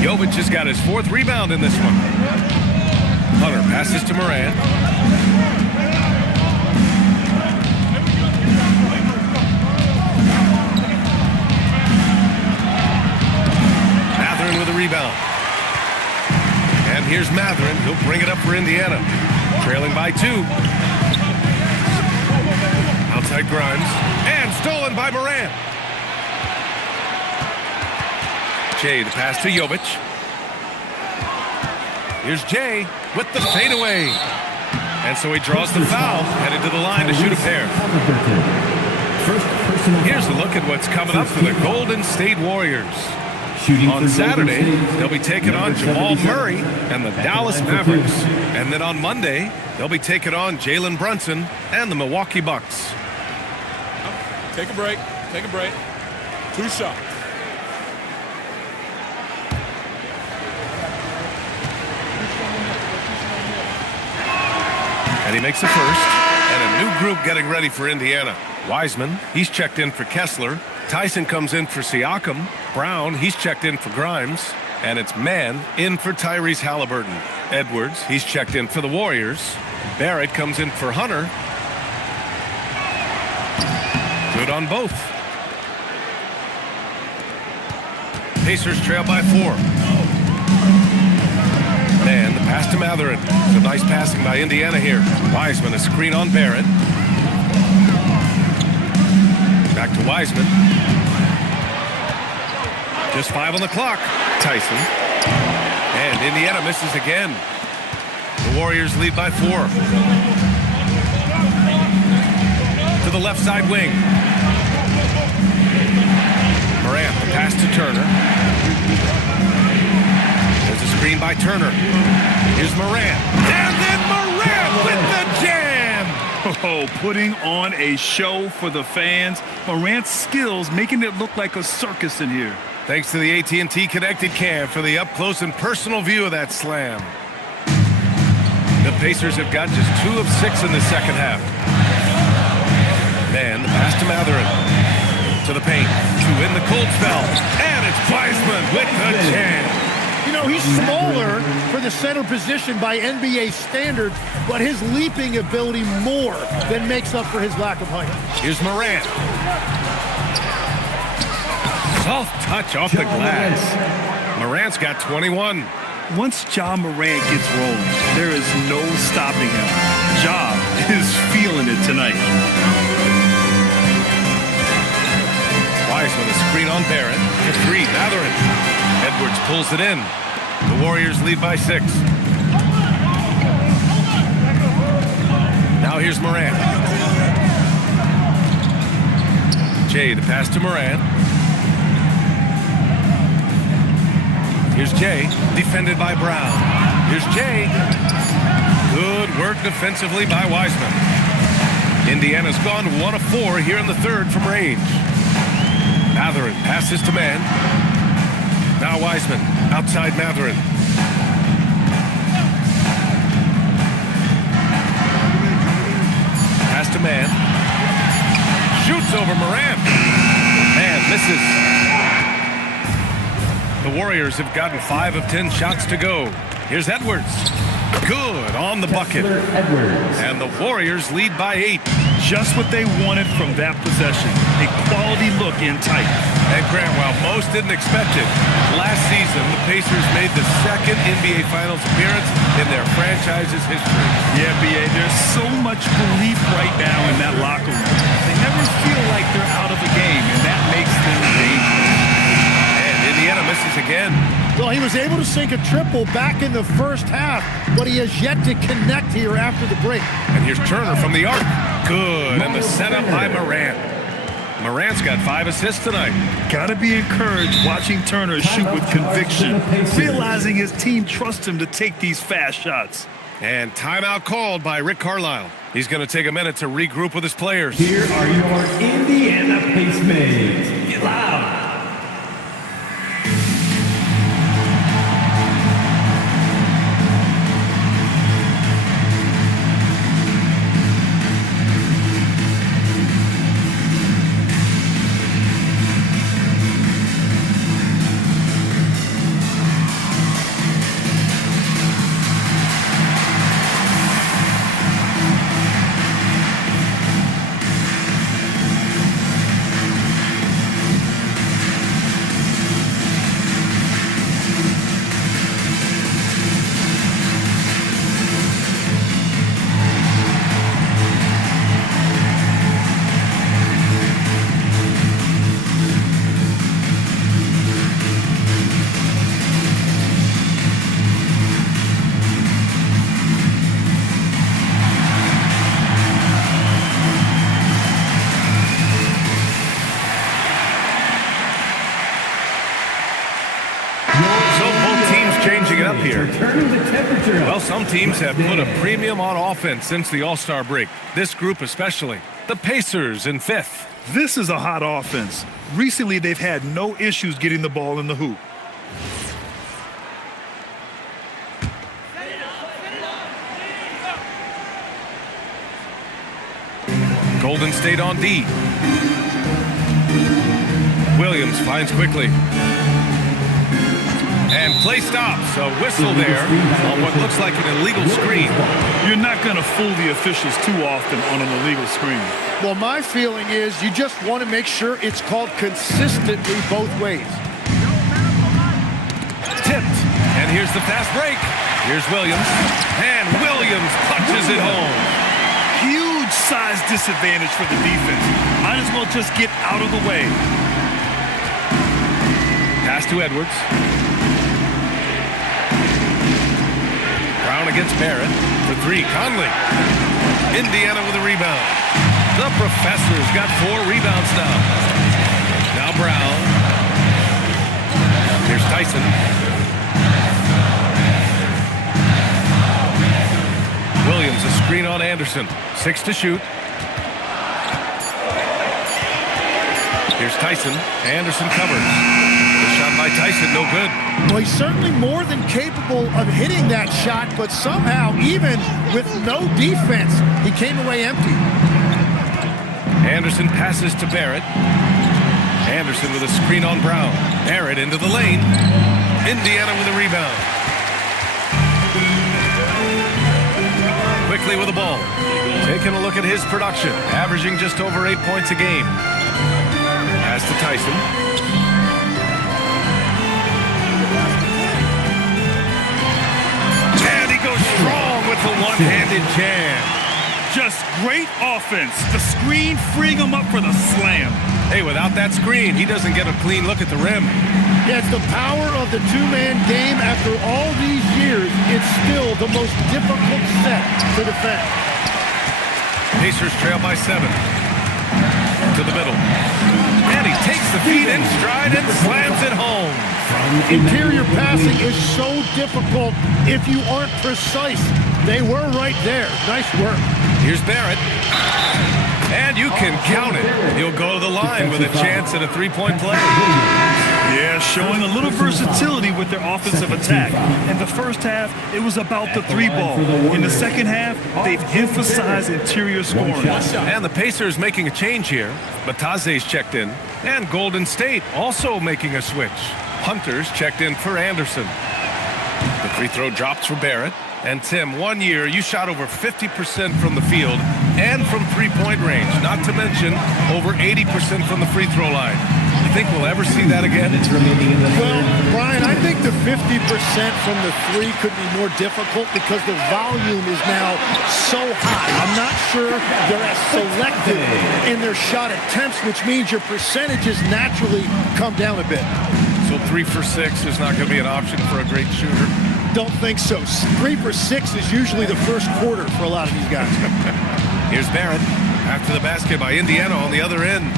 Jovic has got his 4th rebound in this one. Hunter passes to Morant. Mathurin with a rebound. And here's Mathurin. He'll bring it up for Indiana. Trailing by 2. Outside Grimes. And stolen by Morant. Jay to pass to Jovic. Here's Jay with the fadeaway. And so he draws the foul, headed to the line to shoot a pair. Here's a look at what's coming up for the Golden State Warriors. On Saturday, they'll be taking on Jamal Murray and the Dallas Mavericks. And then on Monday, they'll be taking on Jalen Brunson and the Milwaukee Bucks. Take a break. Take a break. 2 shots. And he makes the first. And a new group getting ready for Indiana. Wiseman, he's checked in for Kessler. Tyson comes in for Siakam. Brown, he's checked in for Grimes. And it's Mann in for Tyrese Halliburton. Edwards, he's checked in for the Warriors. Barrett comes in for Hunter. Good on both. Pacers trail by 4. And the pass to Mathurin. Some nice passing by Indiana here. Wiseman, a screen on Barrett. Back to Wiseman. Just 5 on the clock. Tyson. And Indiana misses again. The Warriors lead by 4. To the left side wing. Morant, the pass to Turner. There's a screen by Turner. Here's Morant. And then Morant with the jam! Oh, putting on a show for the fans. Morant's skills making it look like a circus in here. Thanks to the AT&T Connected Cam for the up-close and personal view of that slam. The Pacers have got just 2 of 6 in the second half. Man, the pass to Mathurin. To the paint. To win the cold spell. And it's Wiseman with the jam. You know, he's smaller for the center position by NBA standards, but his leaping ability more than makes up for his lack of height. Here's Morant. Soft touch off the glass. Morant's got 21. Once Ja Morant gets rolling, there is no stopping him. Ja is feeling it tonight. Wiseman, a screen on Barrett. To 3, Mathurin. Edwards pulls it in. The Warriors lead by 6. Now here's Morant. Jay, the pass to Morant. Here's Jay, defended by Brown. Here's Jay. Good work defensively by Wiseman. Indiana's gone 1 of 4 here in the third from range. Mathurin passes to man. Now Wiseman, outside Mathurin. Pass to man. Shoots over Morant. And misses. The Warriors have gotten 5 of 10 shots to go. Here's Edwards. Good on the bucket. And the Warriors lead by 8. Just what they wanted from that possession. A quality look in tight. And Grant, while most didn't expect it, last season the Pacers made the second NBA Finals appearance in their franchise's history. Yeah, B.A., there's so much belief right now in that locker room. They never feel like they're out of the game, and that makes them dangerous. Indiana misses again. Well, he was able to sink a triple back in the first half, but he has yet to connect here after the break. And here's Turner from the arc. Good, and the setup by Morant. Morant's got 5 assists tonight. Gotta be encouraged watching Turner shoot with conviction, realizing his team trusts him to take these fast shots. And timeout called by Rick Carlisle. He's going to take a minute to regroup with his players. Here are your Indiana Pacemates. Get loud. Well, some teams have put a premium on offense since the All-Star break. This group especially. The Pacers in 5th. This is a hot offense. Recently, they've had no issues getting the ball in the hoop. Golden State on D. Williams finds quickly. And play stops. A whistle there on what looks like an illegal screen. You're not going to fool the officials too often on an illegal screen. Well, my feeling is you just want to make sure it's called consistently both ways. Tipped. And here's the fast break. Here's Williams. And Williams punches it home. Huge size disadvantage for the defense. Might as well just get out of the way. Pass to Edwards. Brown against Barrett. For three, Conley. Indiana with a rebound. The Professor's got 4 rebounds now. Now Brown. Here's Tyson. Williams, a screen on Anderson. 6 to shoot. Here's Tyson. Anderson covers. The shot by Tyson, no good. Well, he's certainly more than capable of hitting that shot, but somehow, even with no defense, he came away empty. Anderson passes to Barrett. Anderson with a screen on Brown. Barrett into the lane. Indiana with a rebound. Quickly with the ball. Taking a look at his production. Averaging just over 8 points a game. Pass to Tyson. And he goes strong with the one-handed jam. Just great offense. The screen freeing him up for the slam. Hey, without that screen, he doesn't get a clean look at the rim. Yeah, it's the power of the two-man game. After all these years, it's still the most difficult set to defend. Pacers trail by 7. To the middle. And he takes the feet in stride and slams it home. Interior passing is so difficult if you aren't precise. They were right there. Nice work. Here's Barrett. And you can count it. He'll go to the line with a chance at a three-point play. Yeah, showing a little versatility with their offensive attack. In the first half, it was about the 3-ball. In the second half, they've emphasized interior scoring. And the Pacers making a change here. Bataze's checked in. And Golden State also making a switch. Hunter's checked in for Anderson. The free throw drops for Barrett. And Tim, 1 year, you shot over 50% from the field and from three-point range, not to mention over 80% from the free throw line. You think we'll ever see that again? Well, Brian, I think the 50% from the three could be more difficult because the volume is now so high. I'm not sure they're as selective in their shot attempts, which means your percentages naturally come down a bit. So 3 for 6 is not going to be an option for a great shooter? Don't think so. 3 for 6 is usually the first quarter for a lot of these guys. Here's Barrett after the basket by Indiana on the other end.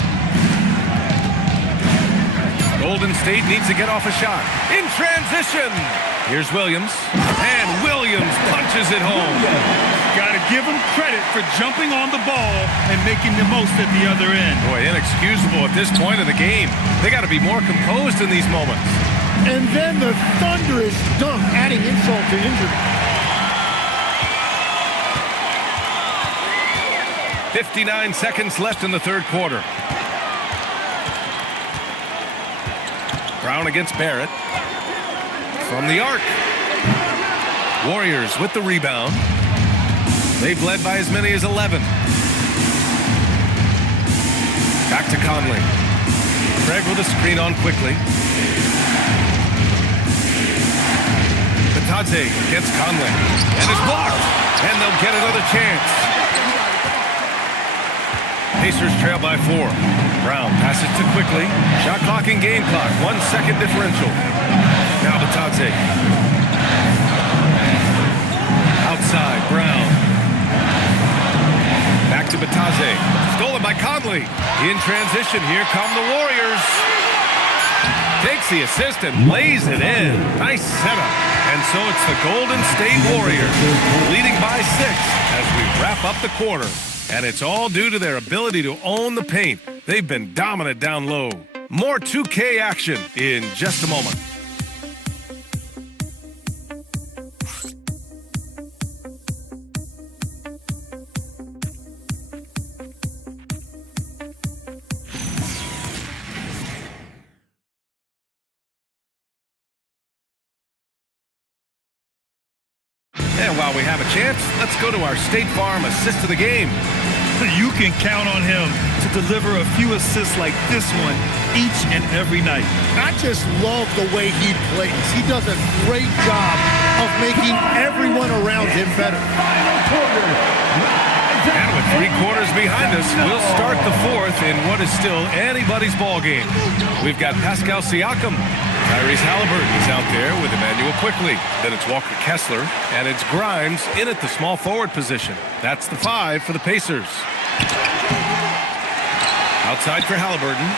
Golden State needs to get off a shot. In transition. Here's Williams. And Williams punches it home. Got to give him credit for jumping on the ball and making the most at the other end. Boy, inexcusable at this point of the game. They got to be more composed in these moments. And then the thunderous dunk, adding insult to injury. 59 seconds left in the third quarter. Brown against Barrett. From the arc. Warriors with the rebound. They've led by as many as 11. Back to Conley. Craig with a screen on quickly. Bataze gets Conley. And it's blocked. And they'll get another chance. Pacers trail by 4. Brown passes to quickly. Shot clock and game clock. 1 second differential. Now Bataze. Outside, Brown. Back to Bataze. Stolen by Conley. In transition, here come the Warriors. Takes the assist and lays it in. Nice setup. And so it's the Golden State Warriors leading by 6 as we wrap up the quarter. And it's all due to their ability to own the paint. They've been dominant down low. More 2K action in just a moment. And while we have a chance, let's go to our State Farm assist of the game. You can count on him to deliver a few assists like this one each and every night. I just love the way he plays. He does a great job of making everyone around him better. And with 3 quarters behind us, we'll start the fourth in what is still anybody's ball game. We've got Pascal Siakam Tyrese Halliburton is out there with Emmanuel quickly. Then it's Walker Kessler, and it's Grimes in at the small forward position. That's the 5 for the Pacers. Outside for Halliburton.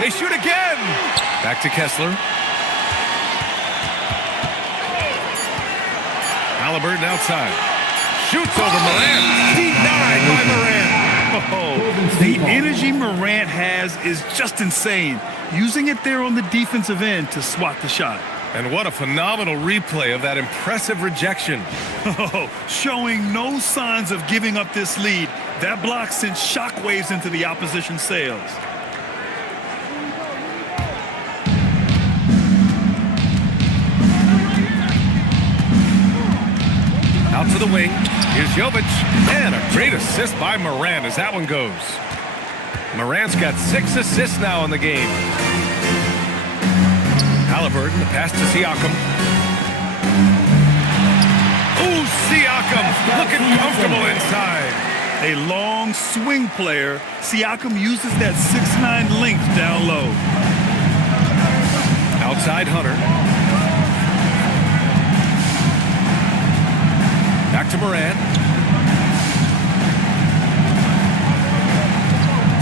They shoot again. Back to Kessler. Halliburton outside. Shoots over Morant. Denied by Morant. Oh, the energy Morant has is just insane. Using it there on the defensive end to swat the shot. And what a phenomenal replay of that impressive rejection. Oh, showing no signs of giving up this lead. That block sent shockwaves into the opposition sails. Out to the wing. Here's Jovic. And a great assist by Morant as that one goes. Morant's got 6 assists now in the game. Halliburton, the pass to Siakam. Ooh, Siakam looking comfortable inside. A long swing player. Siakam uses that 6'9" length down low. Outside Hunter. Back to Morant.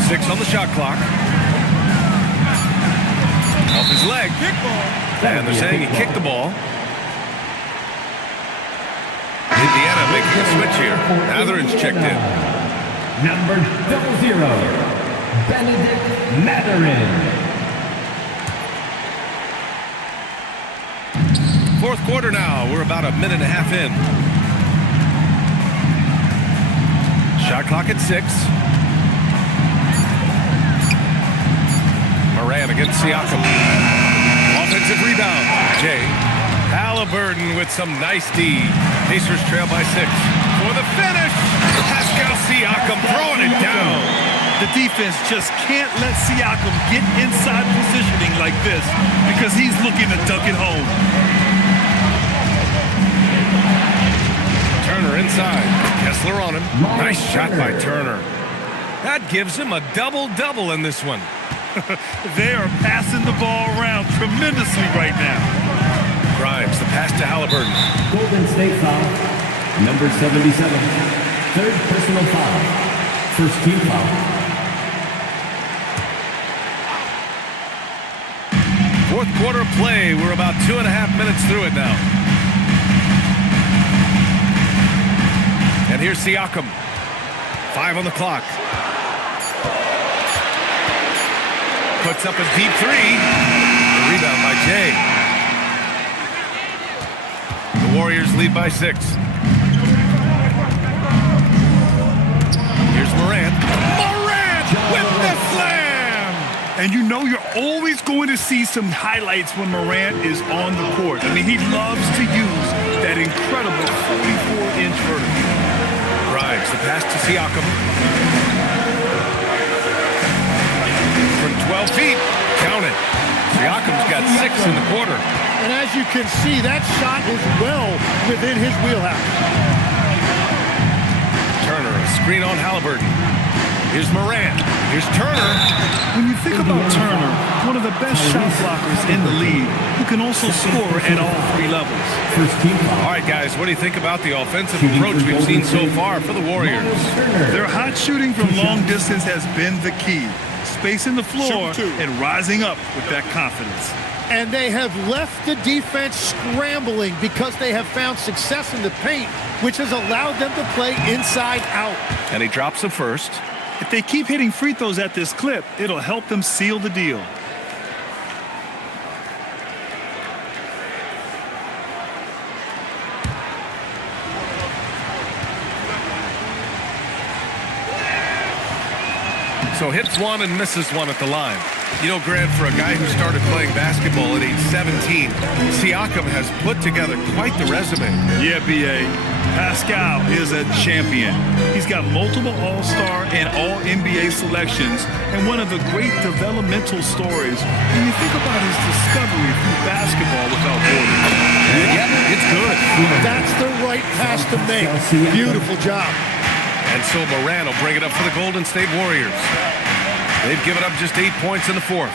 6 on the shot clock. Off his leg. And they're saying he kicked the ball. Indiana making a switch here. Mathurin's checked in. Number 00, Benedict Mathurin. Fourth quarter now. We're about a minute and a half in. Shot clock at 6. Morant against Siakam. Offensive rebound. Jay. Halliburton with some nice D. Pacers trail by 6. For the finish. Pascal Siakam throwing it down. The defense just can't let Siakam get inside positioning like this because he's looking to dunk it home. Turner inside. Kessler on him. Nice shot by Turner. That gives him a double-double in this one. They are passing the ball around tremendously right now. Grimes, the pass to Halliburton. Golden State foul. Number 77. Third personal foul. First team foul. Fourth quarter play. We're about 2.5 minutes through it now. And here's Siakam. 5 on the clock. Puts up a deep 3. The rebound by Jay. The Warriors lead by 6. Here's Morant. Morant with the slam! And you know you're always going to see some highlights when Morant is on the court. I mean, he loves to use that incredible 44-inch vertical. Grimes, the pass to Siakam. From 12 feet, count it. Siakam's got 6 in the quarter. And as you can see, that shot is well within his wheelhouse. Turner, a screen on Halliburton. Here's Morant. Here's Turner. When you think about Turner, one of the best shot blockers in the league, who can also score at all 3 levels. All right, guys, what do you think about the offensive approach we've seen so far for the Warriors? Their hot shooting from long distance has been the key. Spacing the floor and rising up with that confidence. And they have left the defense scrambling because they have found success in the paint, which has allowed them to play inside out. And he drops the first. If they keep hitting free throws at this clip, it'll help them seal the deal. So hits 1 and misses 1 at the line. You know, Grant, for a guy who started playing basketball at age 17, Siakam has put together quite the resume. Yeah, B.A. Pascal is a champion. He's got multiple All-Star and All-NBA selections and one of the great developmental stories when you think about his discovery through basketball without borders. Yeah, it's good. That's the right pass to make. Beautiful job. And so Morant will bring it up for the Golden State Warriors. They've given up just 8 points in the fourth.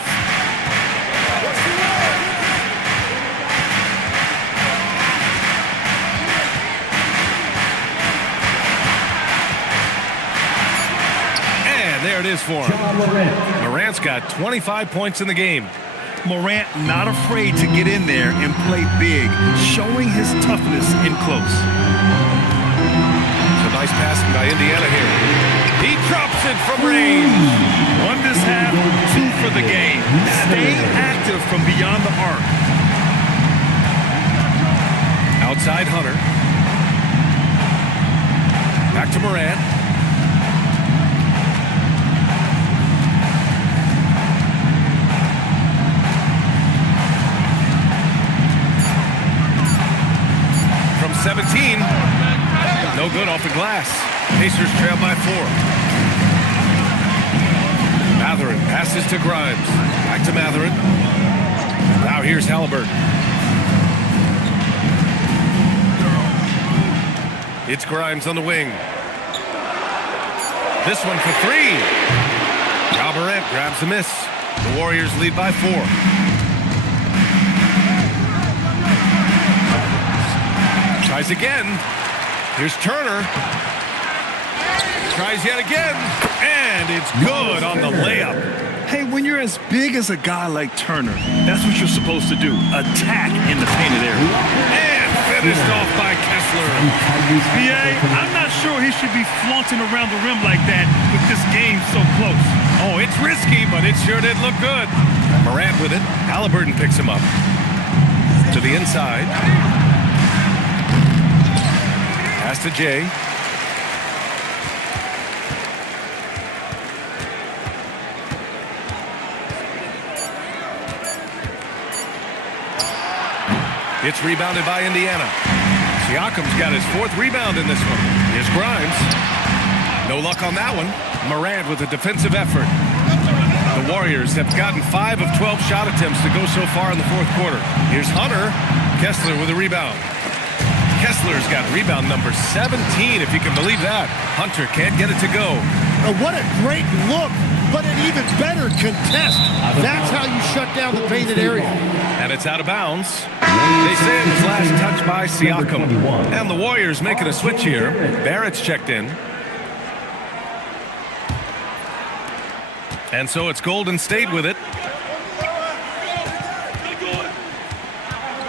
there it is for him. Morant's got 25 points in the game. Morant not afraid to get in there and play big, showing his toughness in close. It's a nice passing by Indiana here. He drops it from range. 1 this half, 2 for the game. Stay active from beyond the arc. Outside Hunter. Back to Morant. From 17. No good off the glass. Pacers trail by 4. Matherin passes to Grimes. Back to Matherin. Now here's Halliburton. It's Grimes on the wing. This one for 3. Ja Morant grabs the miss. The Warriors lead by 4. Tries again. Here's Turner. Tries yet again. And it's good on the layup. Hey, when you're as big as a guy like Turner, that's what you're supposed to do. Attack in the painted area. And finished off by Kessler. B.A., I'm not sure he should be flaunting around the rim like that with this game so close. Oh, it's risky, but it sure did look good. Morant with it. Halliburton picks him up. To the inside. Pass to Jay. It's rebounded by Indiana. Siakam's got his 4th rebound in this one. Here's Grimes. No luck on that one. Morant with a defensive effort. The Warriors have gotten 5 of 12 shot attempts to go so far in the 4th quarter. Here's Hunter. Kessler with a rebound. Kessler's got rebound number 17, if you can believe that. Hunter can't get it to go. Oh, what a great look, but an even better contest. That's how you shut down the painted area. And it's out of bounds. They say it was last touched by Siakam. And the Warriors making a switch here. Barrett's checked in. And so it's Golden State with it.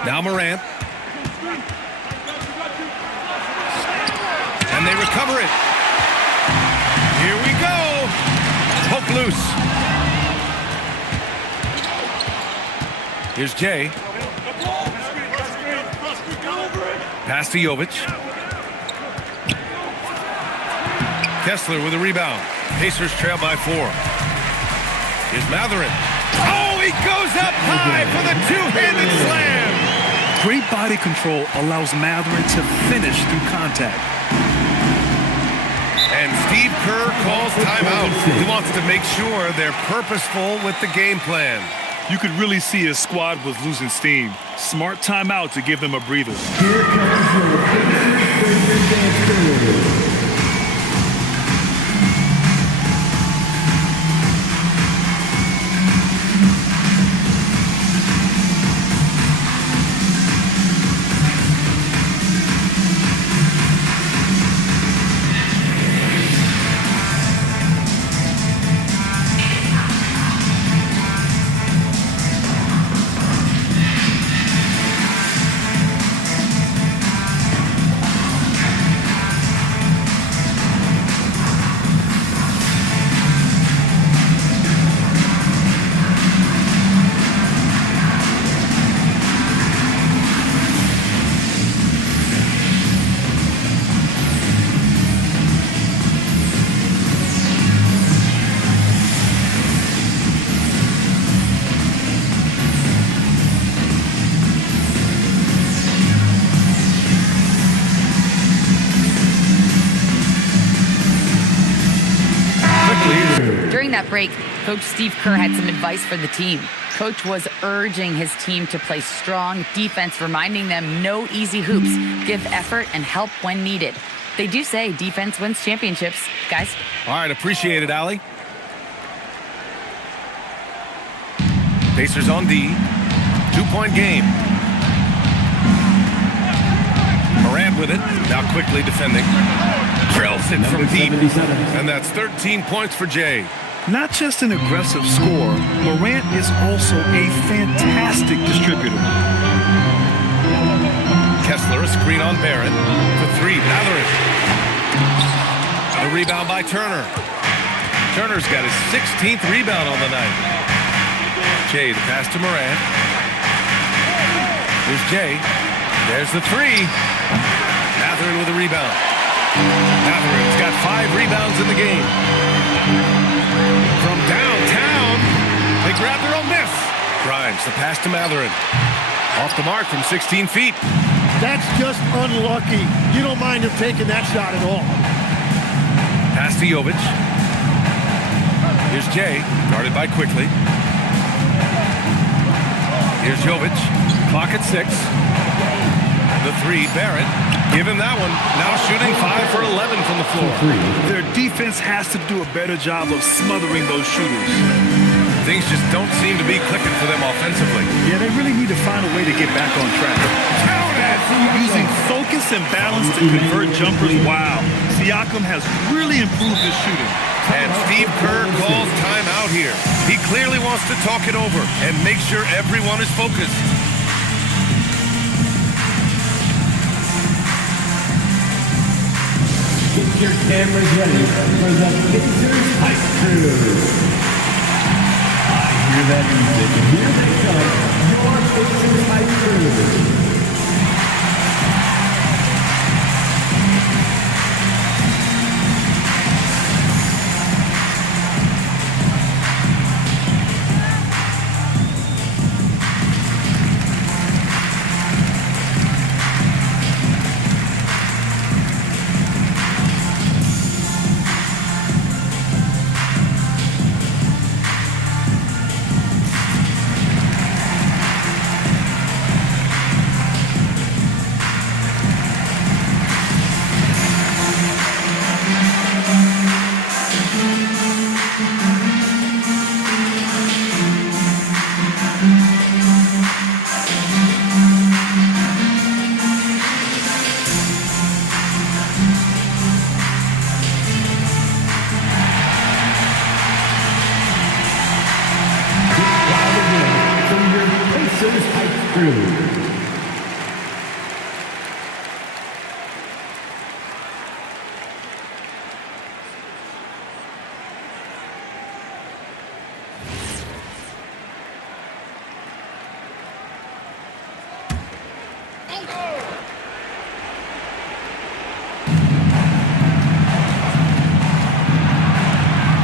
Now Morant. And they recover it. Here we go. Poke loose. Here's Jay. Pass to Jovic. Kessler with a rebound. Pacers trail by 4. Here's Matherin. Oh, he goes up high for the 2-handed slam. Great body control allows Matherin to finish through contact. And Steve Kerr calls timeout. He wants to make sure they're purposeful with the game plan. You could really see his squad was losing steam. Smart timeout to give them a breather. Here comes your Pacers dance. During that break, Coach Steve Kerr had some advice for the team. Coach was urging his team to play strong defense, reminding them no easy hoops, give effort, and help when needed. They do say defense wins championships, guys. All right, appreciate it, Allie. Pacers on D. 2-point game. Morant with it, now quickly defending. drills it from deep. 77. And that's 13 points for Jay. Not just an aggressive scorer, Morant is also a fantastic distributor. Kessler, a screen on Barrett. For three, Matherin. The rebound by Turner. Turner's got his 16th rebound on the night. Jay, the pass to Morant. Here's Jay. There's the three. Matherin with a rebound. Matherin's got 5 rebounds in the game. From downtown, they grab their own miss. Grimes, the pass to Matherin. Off the mark from 16 feet. That's just unlucky. You don't mind him taking that shot at all. Pass to Jovic. Here's Jay, guarded by Quickly. Here's Jovic, clock at 6. The three, Barrett. Give him that one. Now shooting 5 for 11 from the floor. Their defense has to do a better job of smothering those shooters. Things just don't seem to be clicking for them offensively. Yeah, they really need to find a way to get back on track. Count it! Using focus and balance to convert jumpers, wow. Siakam has really improved his shooting. And Steve Kerr calls timeout here. He clearly wants to talk it over and make sure everyone is focused. Get your cameras ready for the Pacers Hype Crew. I hear that music, and here they come, your Pacers Hype Crew.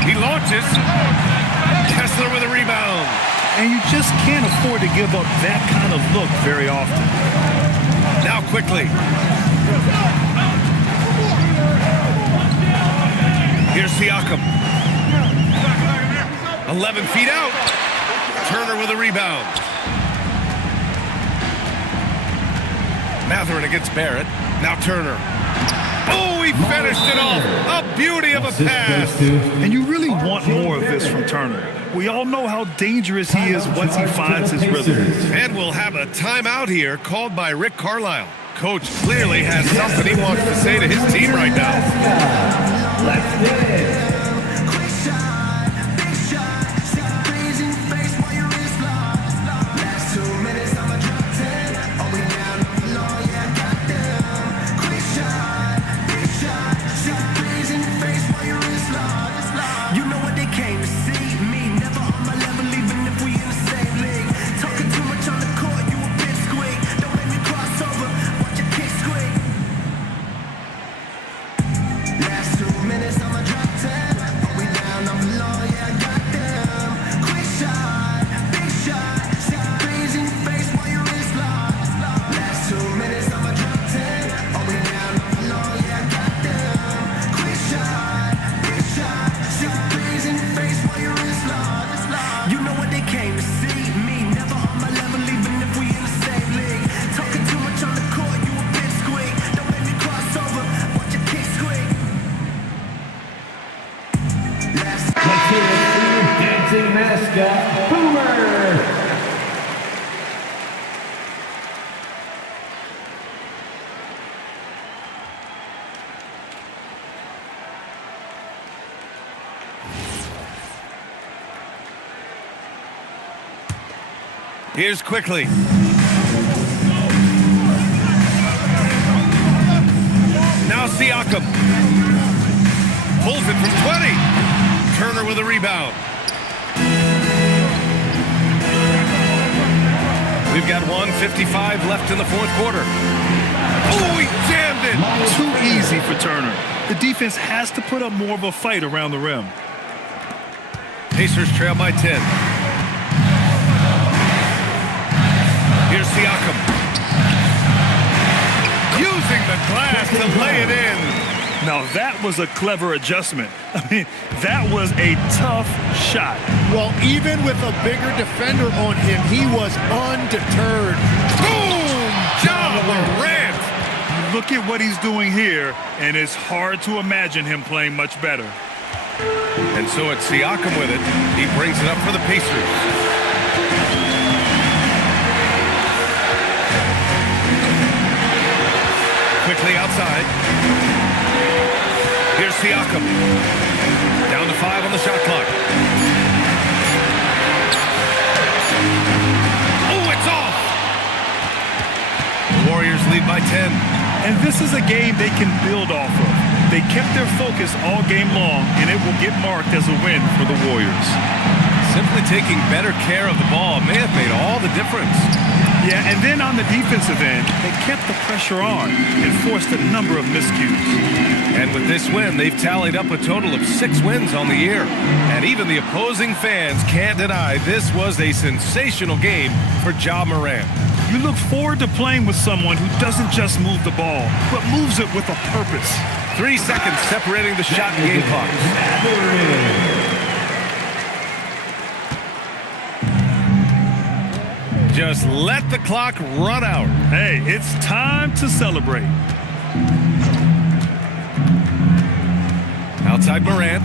He launches. Kessler with a rebound. And you just can't afford to give up that kind of look very often. Now quickly. Here's Siakam. 11 feet out. Turner with a rebound. Matherin against Barrett. Now Turner. Oh, he finished it off. A beauty of a pass. And you really want more of this from Turner. We all know how dangerous he is once he finds his rhythm. And we'll have a timeout here called by Rick Carlisle. Coach clearly has something he wants to say to his team right now. Let's get it. Mascot Boomer. Here's quickly. Now Siakam. Pulls it from 20. Turner with a rebound. We've got 1:55 left in the fourth quarter. Oh, he jammed it. Too easy for Turner. The defense has to put up more of a fight around the rim. Pacers trail by 10. Here's Siakam. Using the glass to lay it in. Now that was a clever adjustment. I mean, that was a tough shot. Well, even with a bigger defender on him, he was undeterred. Boom! Ja Morant! Look at what he's doing here, and it's hard to imagine him playing much better. And so it's Siakam with it. He brings it up for the Pacers. Quickly outside. Here's Siakam. Down to 5 on the shot clock. Oh, it's off! The Warriors lead by 10. And this is a game they can build off of. They kept their focus all game long, and it will get marked as a win for the Warriors. Simply taking better care of the ball may have made all the difference. Yeah, and then on the defensive end, they kept the pressure on and forced a number of miscues. And with this win, they've tallied up a total of 6 wins on the year. And even the opposing fans can't deny this was a sensational game for Ja Morant. You look forward to playing with someone who doesn't just move the ball, but moves it with a purpose. 3 seconds separating the shot and game clock. Just let the clock run out. Hey, it's time to celebrate. Outside Morant.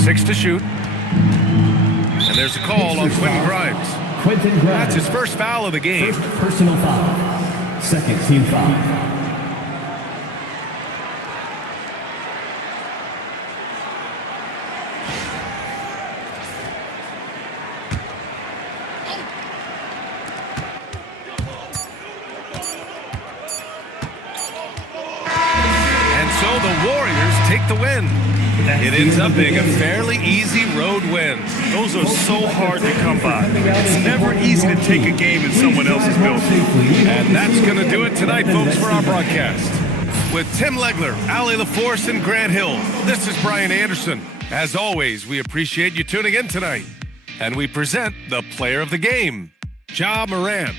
6 to shoot. And there's a call on Quentin Grimes. That's his first foul of the game. First personal foul. Second team foul. So the Warriors take the win. It ends up being a fairly easy road win. Those are so hard to come by. It's never easy to take a game in someone else's building. And that's going to do it tonight, folks, for our broadcast. With Tim Legler, Allie LaForce, and Grant Hill, this is Brian Anderson. As always, we appreciate you tuning in tonight. And we present the player of the game, Ja Morant.